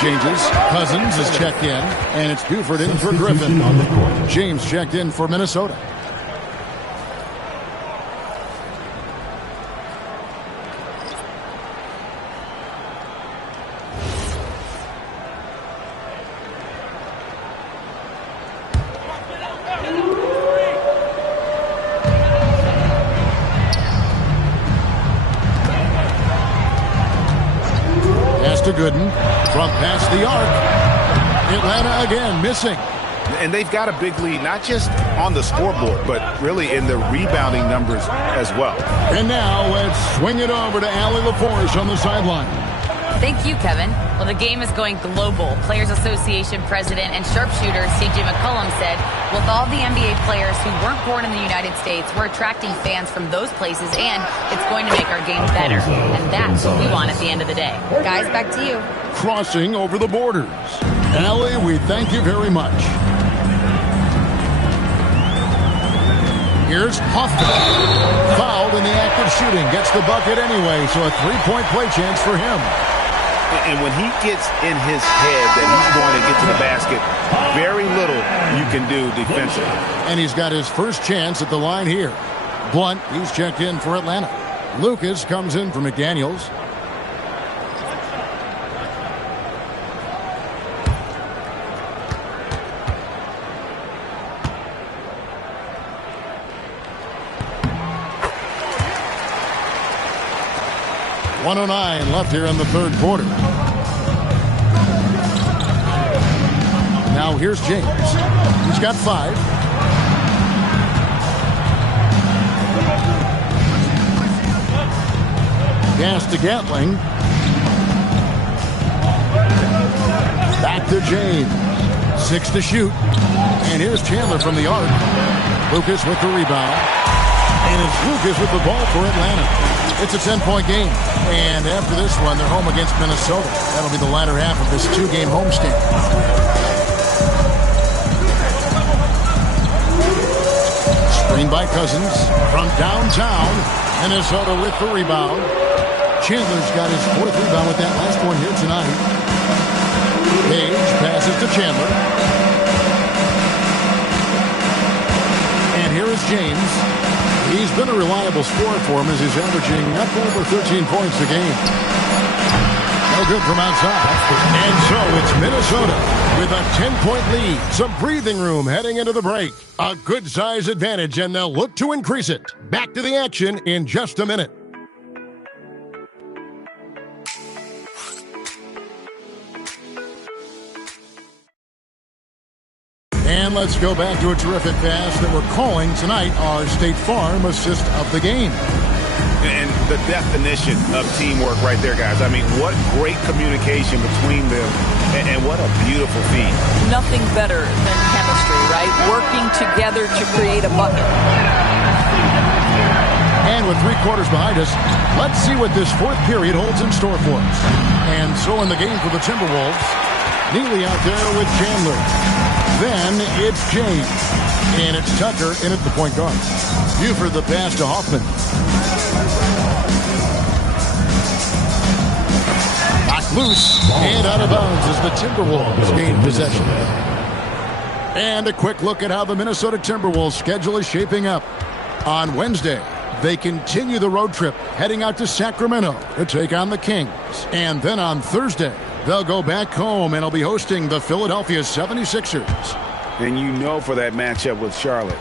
changes. Cousins is checked in, and it's Buford in for Griffin. On the court. James checked in for Minnesota. To Gooden from past the arc. Atlanta again missing. And they've got a big lead, not just on the scoreboard, but really in the rebounding numbers as well. And now let's swing it over to Allie LaForce on the sideline. Thank you, Kevin. Well, the game is going global. Players Association president and sharpshooter C.J. McCollum said, with all the NBA players who weren't born in the United States, we're attracting fans from those places, and it's going to make our game better. And that's what we want at the end of the day. Guys, back to you. Crossing over the borders. Allie, we thank you very much. Here's Hoffman. Fouled in the act of shooting. Gets the bucket anyway, so a three-point play chance for him. And when he gets in his head that he's going to get to the basket, very little you can do defensively. And he's got his first chance at the line here. Blunt, he's checked in for Atlanta. Lucas comes in for McDaniels. .109 left here in the third quarter. Now here's James. He's got 5. Pass to Gatling. Back to James. 6 to shoot. And here's Chandler from the arc. Lucas with the rebound. And it's Lucas with the ball for Atlanta. It's a 10-point game. And after this one, they're home against Minnesota. That'll be the latter half of this 2-game homestand. Screen by Cousins from downtown. Minnesota with the rebound. Chandler's got his 4th rebound with that last one here tonight. Page passes to Chandler. And here is James. He's been a reliable scorer for him as he's averaging up over 13 points a game. No good from outside. And so it's Minnesota with a 10-point lead. Some breathing room heading into the break. A good size advantage, and they'll look to increase it. Back to the action in just a minute. And let's go back to a terrific pass that we're calling tonight our State Farm assist of the game. And the definition of teamwork right there, guys. I mean, what great communication between them, and what a beautiful feat. Nothing better than chemistry, right? Working together to create a bucket. And with 3 quarters behind us, let's see what this 4th period holds in store for us. And so in the game for the Timberwolves, Neely out there with Chandler. Then it's James. And it's Tucker in at the point guard. Buford the pass to Hoffman. Knocked loose and out of bounds as the Timberwolves gain possession. And a quick look at how the Minnesota Timberwolves schedule is shaping up. On Wednesday, they continue the road trip heading out to Sacramento to take on the Kings. And then on Thursday, they'll go back home and will be hosting the Philadelphia 76ers. And you know for that matchup with Charlotte,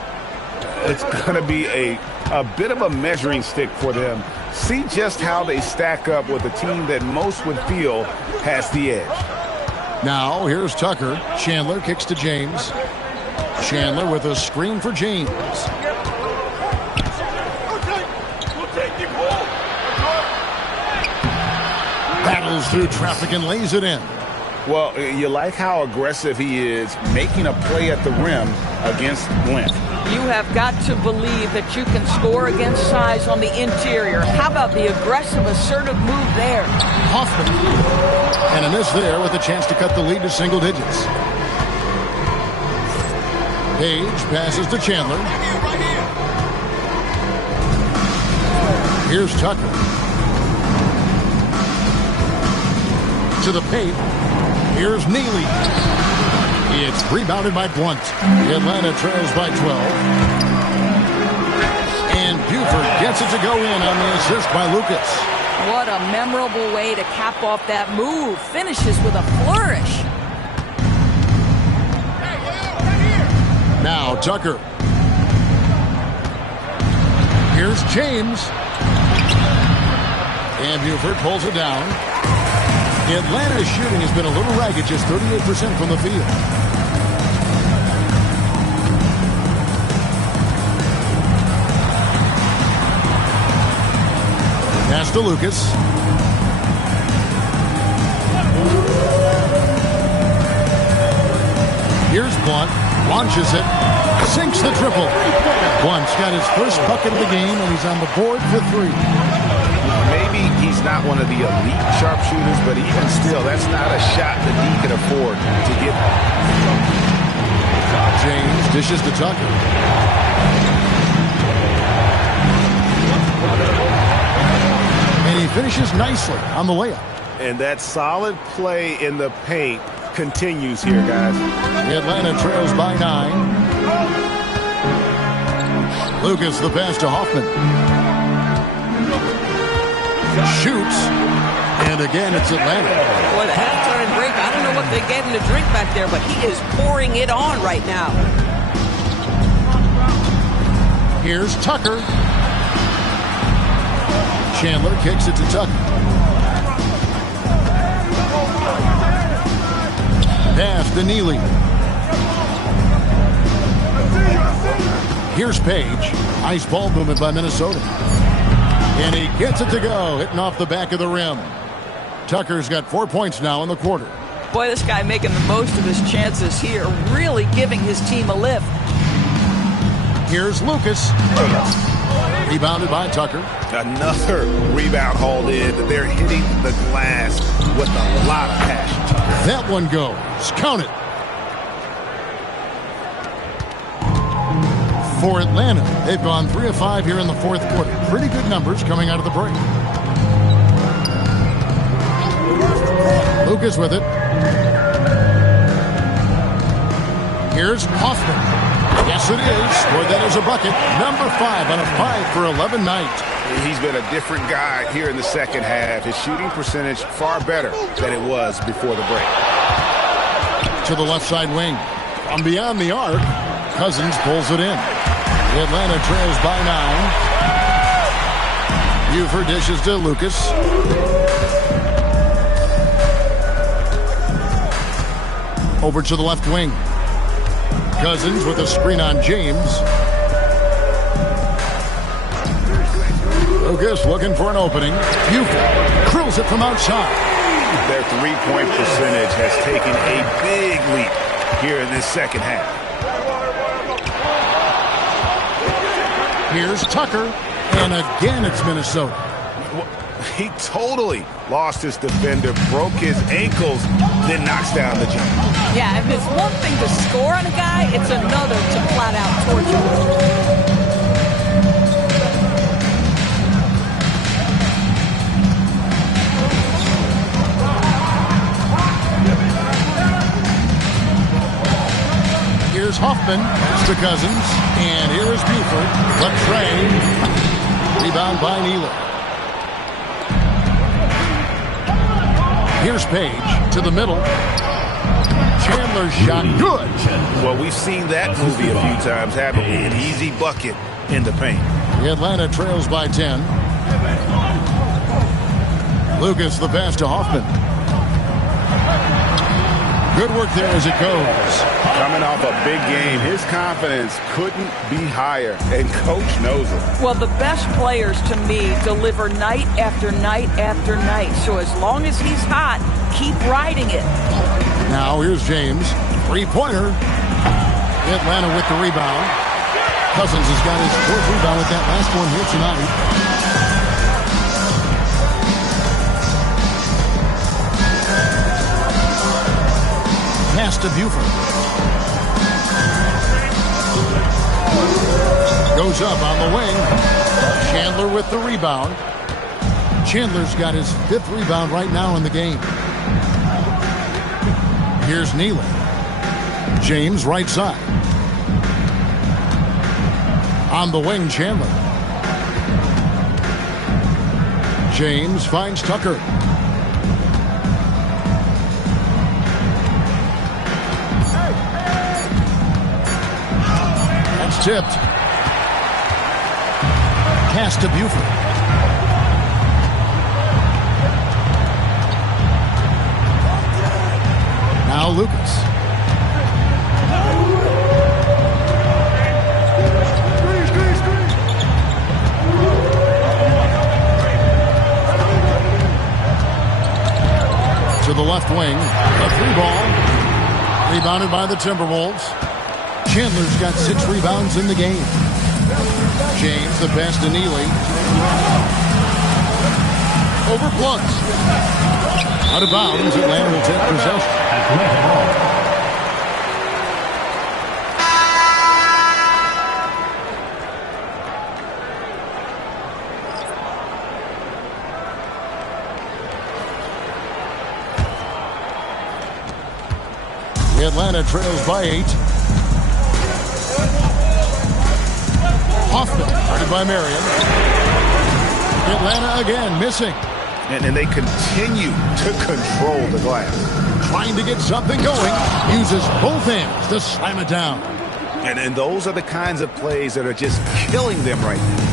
it's going to be a bit of a measuring stick for them. See just how they stack up with a team that most would feel has the edge. Now here's Tucker. Chandler kicks to James. Chandler with a screen for James. Battles through traffic and lays it in. Well, you like how aggressive he is making a play at the rim against length. You have got to believe that you can score against size on the interior. How about the aggressive, assertive move there? Hoffman. And a miss there with a chance to cut the lead to single digits. Page passes to Chandler. Here's Tucker. To the paint. Here's Neely. It's rebounded by Blunt. Atlanta trails by 12. And Buford gets it to go in on the assist by Lucas. What a memorable way to cap off that move. Finishes with a flourish. Now Tucker. Here's James. And Buford pulls it down. Atlanta's shooting has been a little ragged, just 38% from the field. Pass to Lucas. Here's Blunt. Launches it. Sinks the triple. Blunt's got his first bucket of the game, and he's on the board for 3. Maybe he's not one of the elite sharpshooters, but even still, that's not a shot that he can afford to get. James dishes to Tucker. And he finishes nicely on the layup. And that solid play in the paint continues here, guys. Atlanta trails by 9. Lucas the pass to Hoffman. Shoots. And again, it's Atlanta. Boy, the halftime break, I don't know what they gave him to drink back there, but he is pouring it on right now. Here's Tucker. Chandler kicks it to Tucker. Pass to Neely. Here's Page. Nice ball movement by Minnesota. And he gets it to go, hitting off the back of the rim. Tucker's got 4 points now in the quarter. Boy, this guy making the most of his chances here, really giving his team a lift. Here's Lucas. Rebounded by Tucker. Another rebound hauled in. They're hitting the glass with a lot of passion. That one goes. Count it. For Atlanta, they've gone 3 of 5 here in the fourth quarter. Pretty good numbers coming out of the break. Lucas with it. Here's Hoffman. Yes, it is. Scored that as a bucket. Number 5 on a 5 for 11 night. He's been a different guy here in the second half. His shooting percentage far better than it was before the break. To the left side wing. From beyond the arc, Cousins pulls it in. Atlanta trails by 9. Buford dishes to Lucas. Over to the left wing. Cousins with a screen on James. Lucas looking for an opening. Buford drills it from outside. Their three-point percentage has taken a big leap here in this second half. Here's Tucker, and again it's Minnesota. He totally lost his defender, broke his ankles, then knocks down the jump. Yeah, if it's one thing to score on a guy, it's another to flat out torture him. Here's Hoffman, to Cousins, and here is Buford. Latrey, rebound by Neely. Here's Page to the middle. Chandler's shot, good. Well, we've seen that movie a few times, haven't we? An easy bucket in the paint. Atlanta trails by 10. Lucas the pass to Hoffman. Good work there as it goes. Coming off a big game, his confidence couldn't be higher, and Coach knows it. Well, the best players, to me, deliver night after night after night. So as long as he's hot, keep riding it. Now here's James. Three-pointer. Atlanta with the rebound. Cousins has got his 4th rebound with that last one here tonight. Pass to Buford. Goes up on the wing. Chandler with the rebound. Chandler's got his 5th rebound right now in the game. Here's Neely. James right side. On the wing, Chandler. James finds Tucker. That's tipped. Pass to Buford. Now Lucas. To the left wing. A free ball. Rebounded by the Timberwolves. Chandler's got 6 rebounds in the game. James, the pass to Neely. Over plugs. Out of bounds. Atlanta will take possession. Atlanta trails by 8. Hoffman, guarded by Marion. Atlanta again missing. And they continue to control the glass. Trying to get something going. Uses both hands to slam it down. And those are the kinds of plays that are just killing them right now.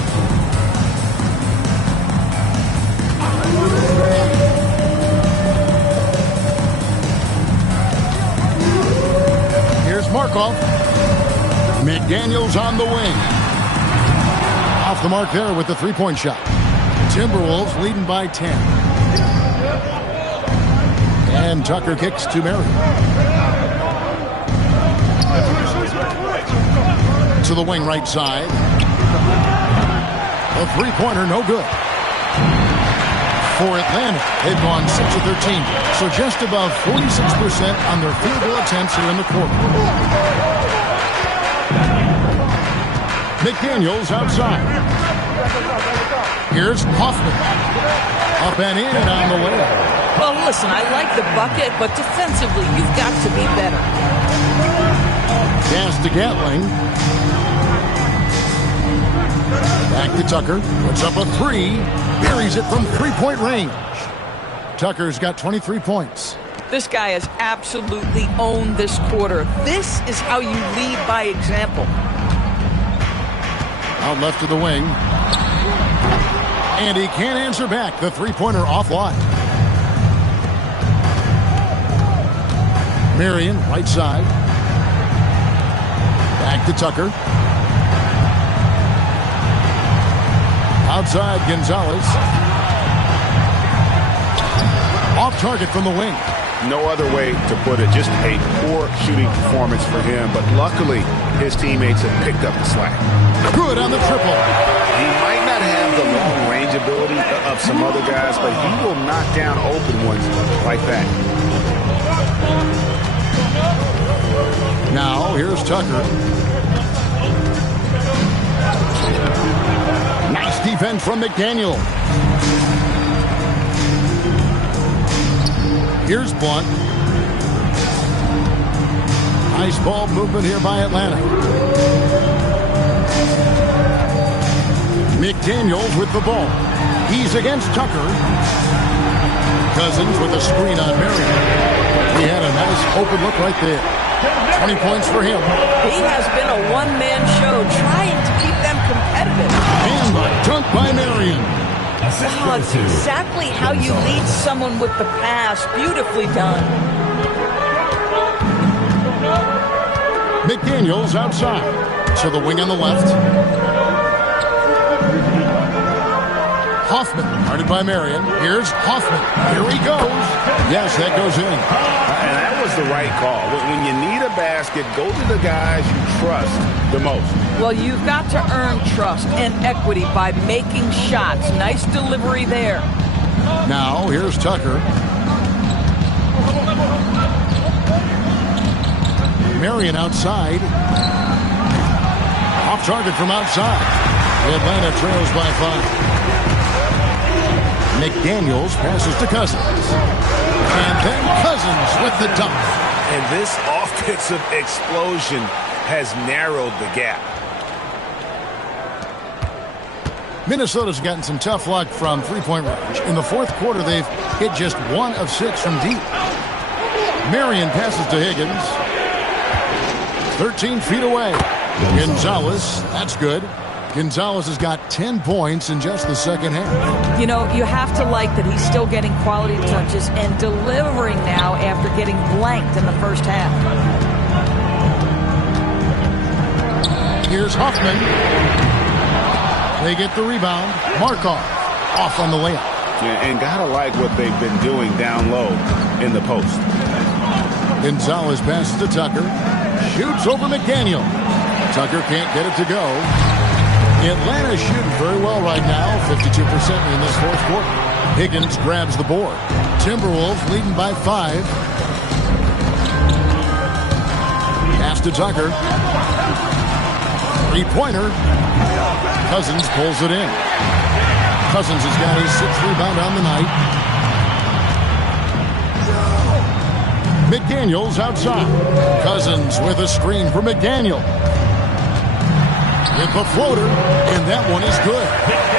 Markov. McDaniels on the wing. Off the mark there with the three-point shot. Timberwolves leading by 10. And Tucker kicks to Marion. To the wing right side. A three-pointer, no good. For Atlanta, they've gone 6 of 13, so just above 46% on their field goal attempts here in the quarter. McDaniels outside. Here's Hoffman. Up and in on the way. Well, listen, I like the bucket, but defensively, you've got to be better. Pass to Gatling. Back to Tucker. Puts up a 3. Buries it from three-point range. Tucker's got 23 points. This guy has absolutely owned this quarter. This is how you lead by example. Out left to the wing. And he can't answer back. The three-pointer offline. Marion, right side. Back to Tucker. Outside, Gonzalez. Off target from the wing. No other way to put it. Just a poor shooting performance for him. But luckily, his teammates have picked up the slack. Good on the triple. He might not have the long range ability of some other guys, but he will knock down open ones like that. Now, here's Tucker. Nice defense from McDaniel. Here's Blunt. Nice ball movement here by Atlanta. McDaniels with the ball. He's against Tucker. Cousins with a screen on Marion. He had a nice open look right there. 20 points for him. He has been a one-man show trying to keep them competitive. And the dunk by Marion. Wow, it's exactly how you lead someone with the pass. Beautifully done. McDaniels outside. To the wing on the left. Hoffman, guarded by Marion. Here's Hoffman. Here he goes. Yes, that goes in. And that was the right call. When you need a basket, go to the guys you trust the most. Well, you've got to earn trust and equity by making shots. Nice delivery there. Now, here's Tucker. Marion outside. Off target from outside. Atlanta trails by 5. McDaniels passes to Cousins. And then Cousins with the dunk. And this offensive explosion has narrowed the gap. Minnesota's gotten some tough luck from three-point range. In the fourth quarter, they've hit just 1 of 6 from deep. Marion passes to Higgins. 13 feet away. Gonzalez, that's good. Gonzalez has got 10 points in just the second half. You know, you have to like that he's still getting quality touches and delivering now after getting blanked in the first half. Here's Hoffman. They get the rebound. Markov off on the layup. And gotta like what they've been doing down low in the post. Gonzalez passes to Tucker. Shoots over McDaniel. Tucker can't get it to go. Atlanta shooting very well right now. 52% in this fourth quarter. Higgins grabs the board. Timberwolves leading by 5. Pass to Tucker. Three-pointer. Cousins pulls it in. Cousins has got his 6th rebound on the night. McDaniels outside. Cousins with a screen for McDaniel. With the floater, and that one is good.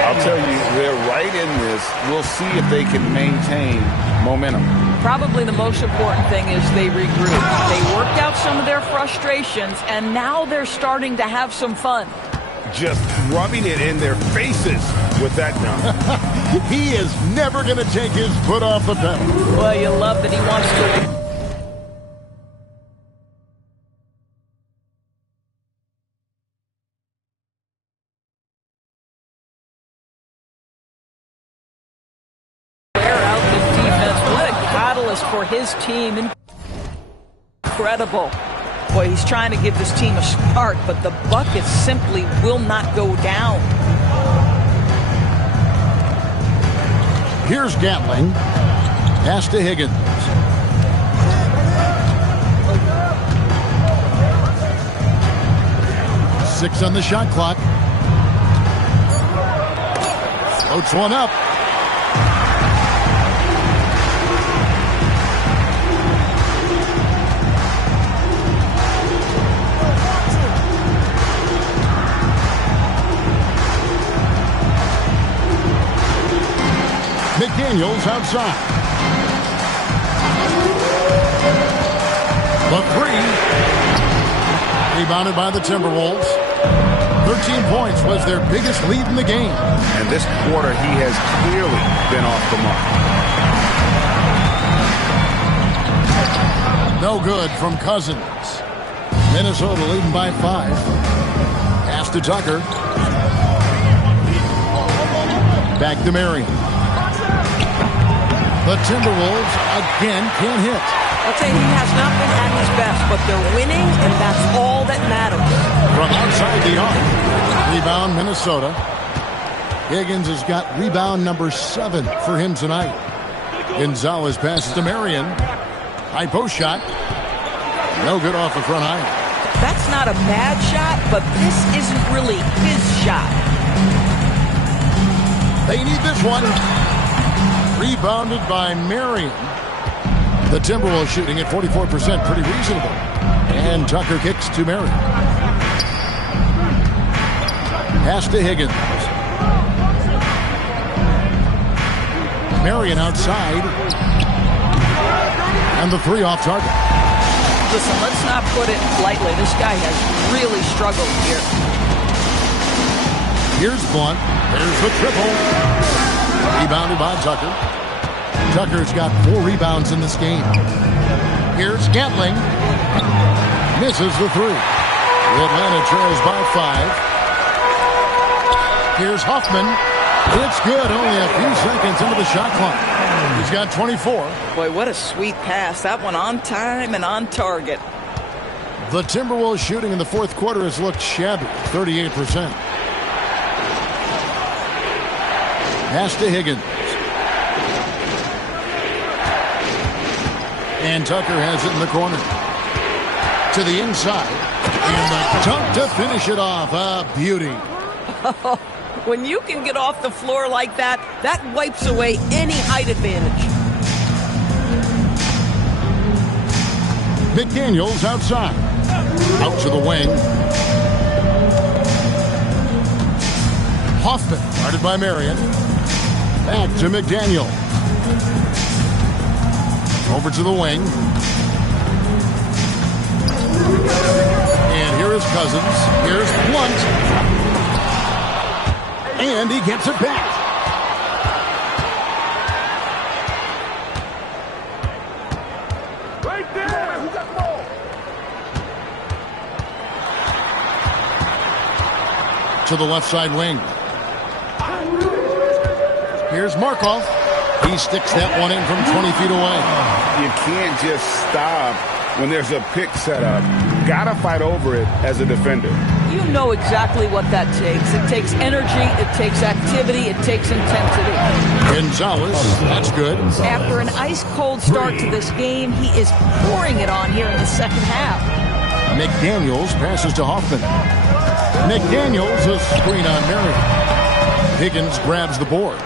I'll tell you, they're right in this. We'll see if they can maintain momentum. Probably the most important thing is they regroup. They worked out some of their frustrations, and now they're starting to have some fun. Just rubbing it in their faces with that dunk. He is never going to take his foot off the pedal. Well, you love that he wants to. For his team. Incredible. Boy, he's trying to give this team a spark, but the bucket simply will not go down. Here's Gatling. Pass to Higgins. Six on the shot clock. Floats one up. McDaniels outside. The 3. Rebounded by the Timberwolves. 13 points was their biggest lead in the game. And this quarter, he has clearly been off the mark. No good from Cousins. Minnesota leading by 5. Pass to Tucker. Back to Marion. The Timberwolves again can't hit. I'll tell you, he has not been at his best, but they're winning, and that's all that matters. From outside the arc. Rebound, Minnesota. Higgins has got rebound number 7 for him tonight. Gonzalez passes to Marion. High post shot. No good off the front iron. That's not a bad shot, but this isn't really his shot. They need this one. Rebounded by Marion. The Timberwolves shooting at 44%, pretty reasonable. And Tucker kicks to Marion. Pass to Higgins. Marion outside. And the 3 off target. Listen, let's not put it lightly. This guy has really struggled here. Here's Blunt. There's the triple. Rebounded by Tucker. Tucker's got 4 rebounds in this game. Here's Gatling. Misses the 3. Atlanta trails by 5. Here's Hoffman. It's good. Only a few seconds into the shot clock. He's got 24. Boy, what a sweet pass. That one on time and on target. The Timberwolves shooting in the fourth quarter has looked shabby. 38%. Pass to Higgins. And Tucker has it in the corner. To the inside. And the dunk to finish it off. A beauty. When you can get off the floor like that, that wipes away any height advantage. McDaniels outside. Out to the wing. Hoffman, guarded by Marion. Back to McDaniel. Over to the wing. And here is Cousins. Here's Blunt. And he gets it back. Right there. Who got the ball? To the left side wing. Here's Markov. He sticks that one in from 20 feet away. You can't just stop when there's a pick set up. Got to fight over it as a defender. You know exactly what that takes. It takes energy, it takes activity, it takes intensity. Gonzalez, that's good. After an ice-cold start to this game, he is pouring it on here in the second half. McDaniels passes to Hoffman. McDaniels, a screen on Marion. Higgins grabs the board.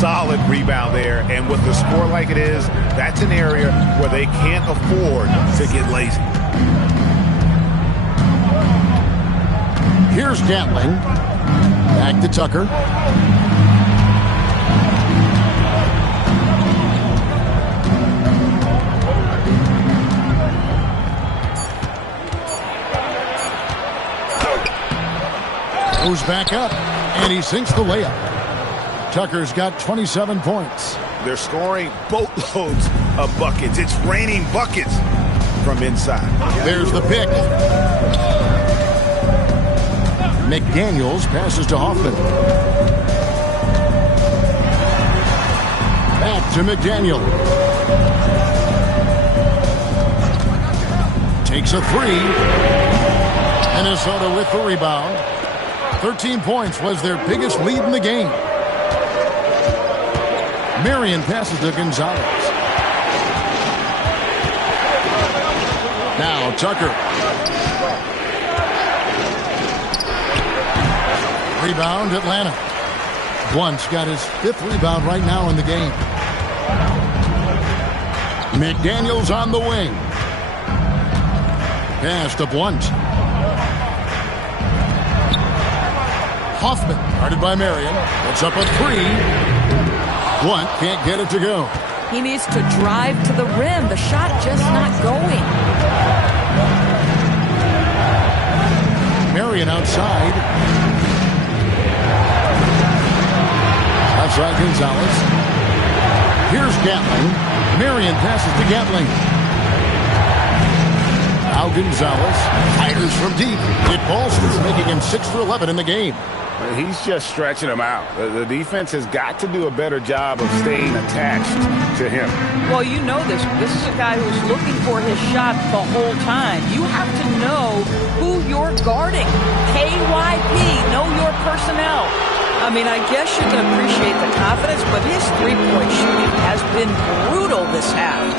Solid rebound there, and with the score like it is, that's an area where they can't afford to get lazy. Here's Gatling. Back to Tucker. Goes back up, and he sinks the layup. Tucker's got 27 points. They're scoring boatloads of buckets. It's raining buckets from inside. There's the pick. McDaniels passes to Hoffman. Back to McDaniel. Takes a three. Minnesota with the rebound. 13 points was their biggest lead in the game. Marion passes to Gonzalez. Now Tucker. Rebound, Atlanta. Blunt's got his 5th rebound right now in the game. McDaniels on the wing. Pass to Blunt. Hoffman, guarded by Marion. Puts up a three. Blunt can't get it to go. He needs to drive to the rim. The shot just not going. Marion outside. Outside Gonzalez. Here's Gatling. Marion passes to Gatling. Now Gonzalez fires from deep. It falls through, making him 6 for 11 in the game. He's just stretching them out. The defense has got to do a better job of staying attached to him. Well, you know this. This is a guy who's looking for his shot the whole time. You have to know who you're guarding. KYP, know your personnel. I mean, I guess you can appreciate the confidence, but his three-point shooting has been brutal this half.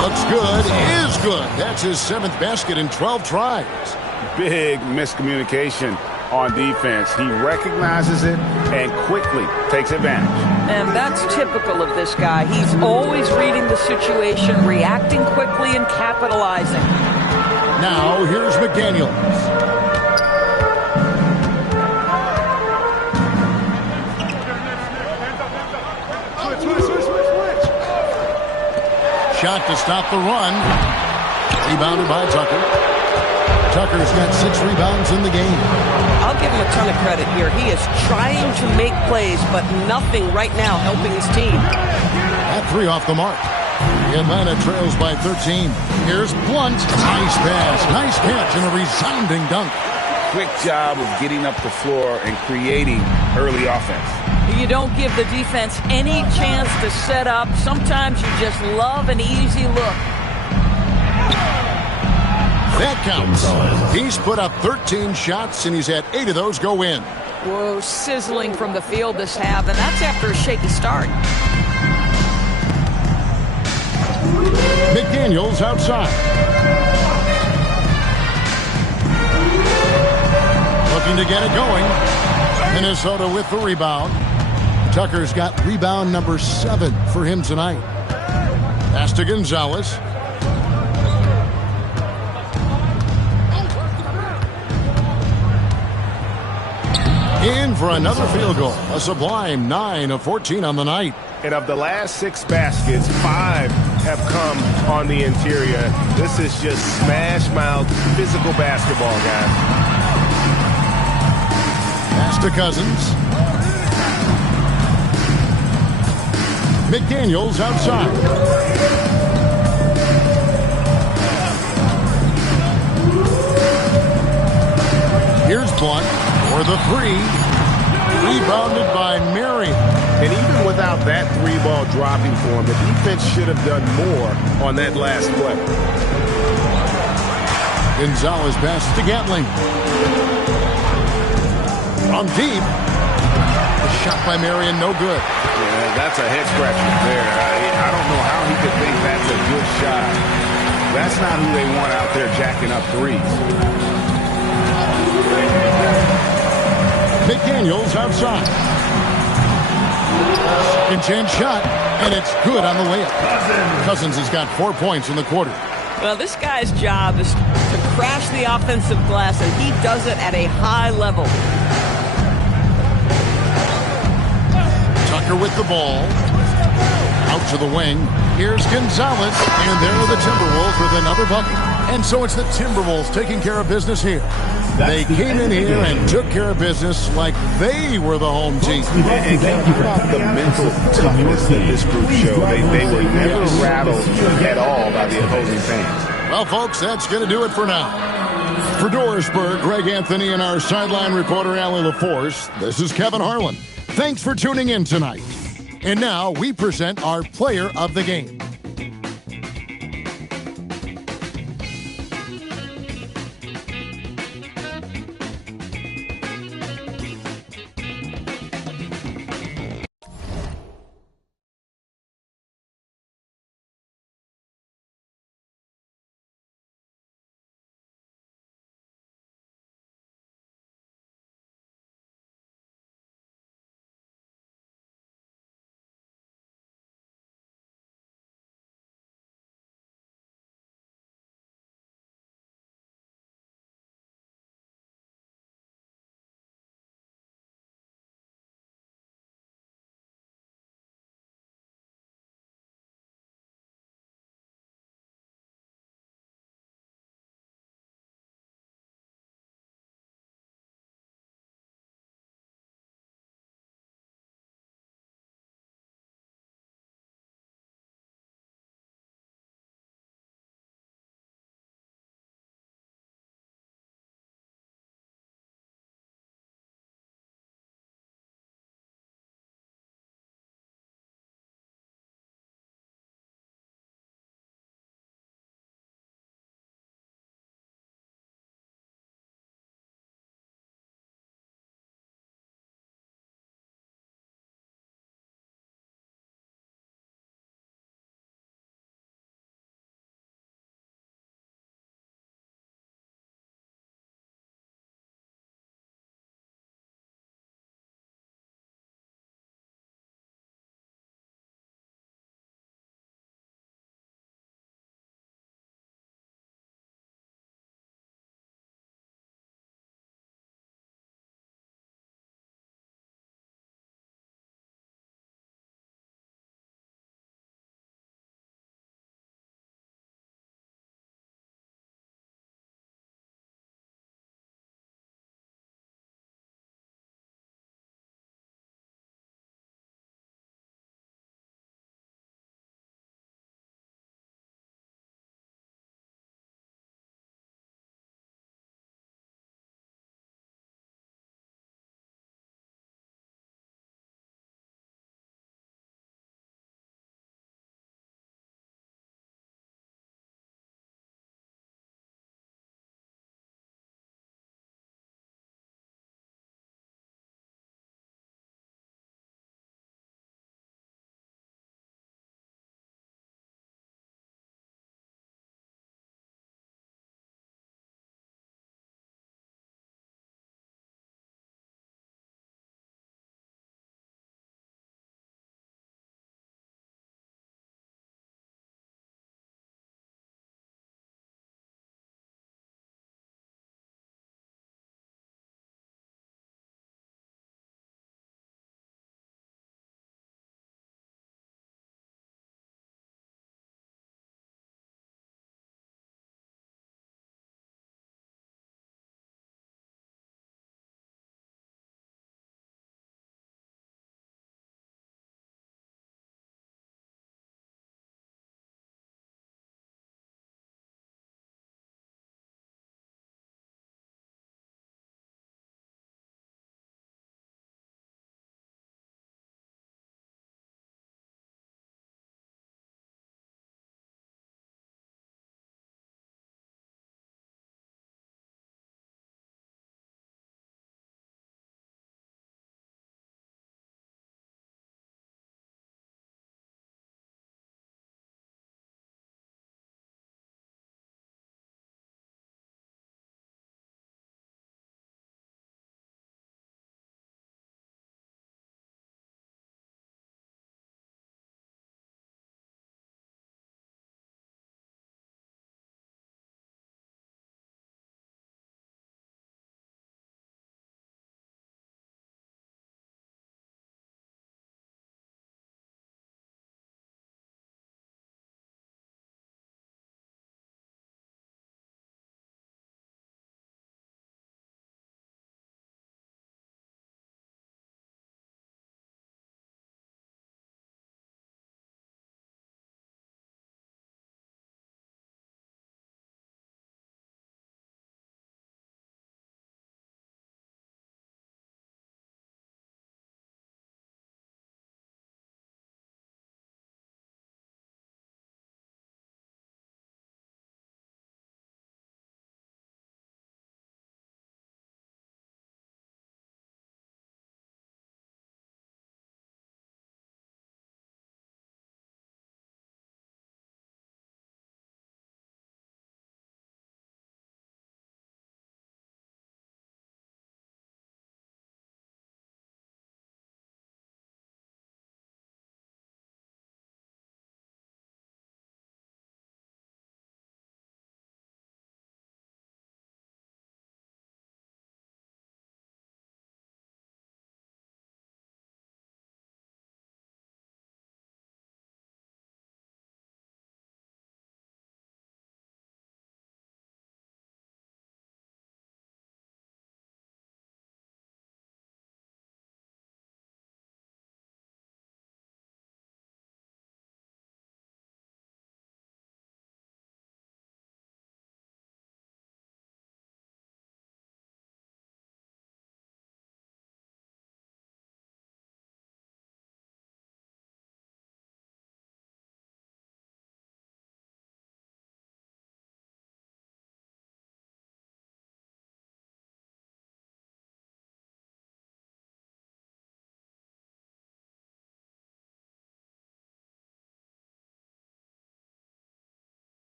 Looks good, is good. That's his 7th basket in 12 tries. Big miscommunication on defense. He recognizes it and quickly takes advantage. And that's typical of this guy. He's always reading the situation, reacting quickly, and capitalizing. Now, here's McDaniels. Shot to stop the run. Rebounded by Tucker. Tucker's got 6 rebounds in the game. I'll give him a ton of credit here. He is trying to make plays, but nothing right now helping his team. That 3 off the mark. Atlanta trails by 13. Here's Blunt. Nice pass. Nice catch and a resounding dunk. Quick job of getting up the floor and creating early offense. You don't give the defense any chance to set up. Sometimes you just love an easy look. That counts. He's put up 13 shots, and he's had 8 of those go in. Whoa, sizzling from the field this half, and that's after a shaky start. McDaniels outside. Looking to get it going. Minnesota with the rebound. Tucker's got rebound number 7 for him tonight. Pass to Gonzalez. In for another field goal. A sublime 9 of 14 on the night. And of the last 6 baskets, 5 have come on the interior. This is just smash mouth physical basketball, guys. Pass to Cousins. McDaniels outside. Here's Blunt for the 3. Rebounded by Marion. And even without that 3-ball dropping for him, the defense should have done more on that last play. Gonzalez passes to Gatling. From deep. The shot by Marion, no good. Yeah, that's a head scratcher there. I don't know how he could think that's a good shot. That's not who they want out there jacking up threes. McDaniels outside. Second chance shot, and it's good on the layup. Cousins has got 4 points in the quarter. Well, this guy's job is to crash the offensive glass, and he does it at a high level. Tucker with the ball. Out to the wing. Here's Gonzalez, and there are the Timberwolves with another bucket. And so it's the Timberwolves taking care of business here. They came in here and took care of business like they were the home team. And think about the mental toughness that this group showed. They were never rattled at all by the opposing fans. Well, folks, that's going to do it for now. For Dorisburg, Greg Anthony, and our sideline reporter, Allie LaForce, this is Kevin Harlan. Thanks for tuning in tonight. And now we present our player of the game.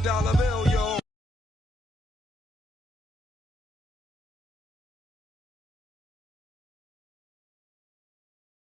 $1 bill.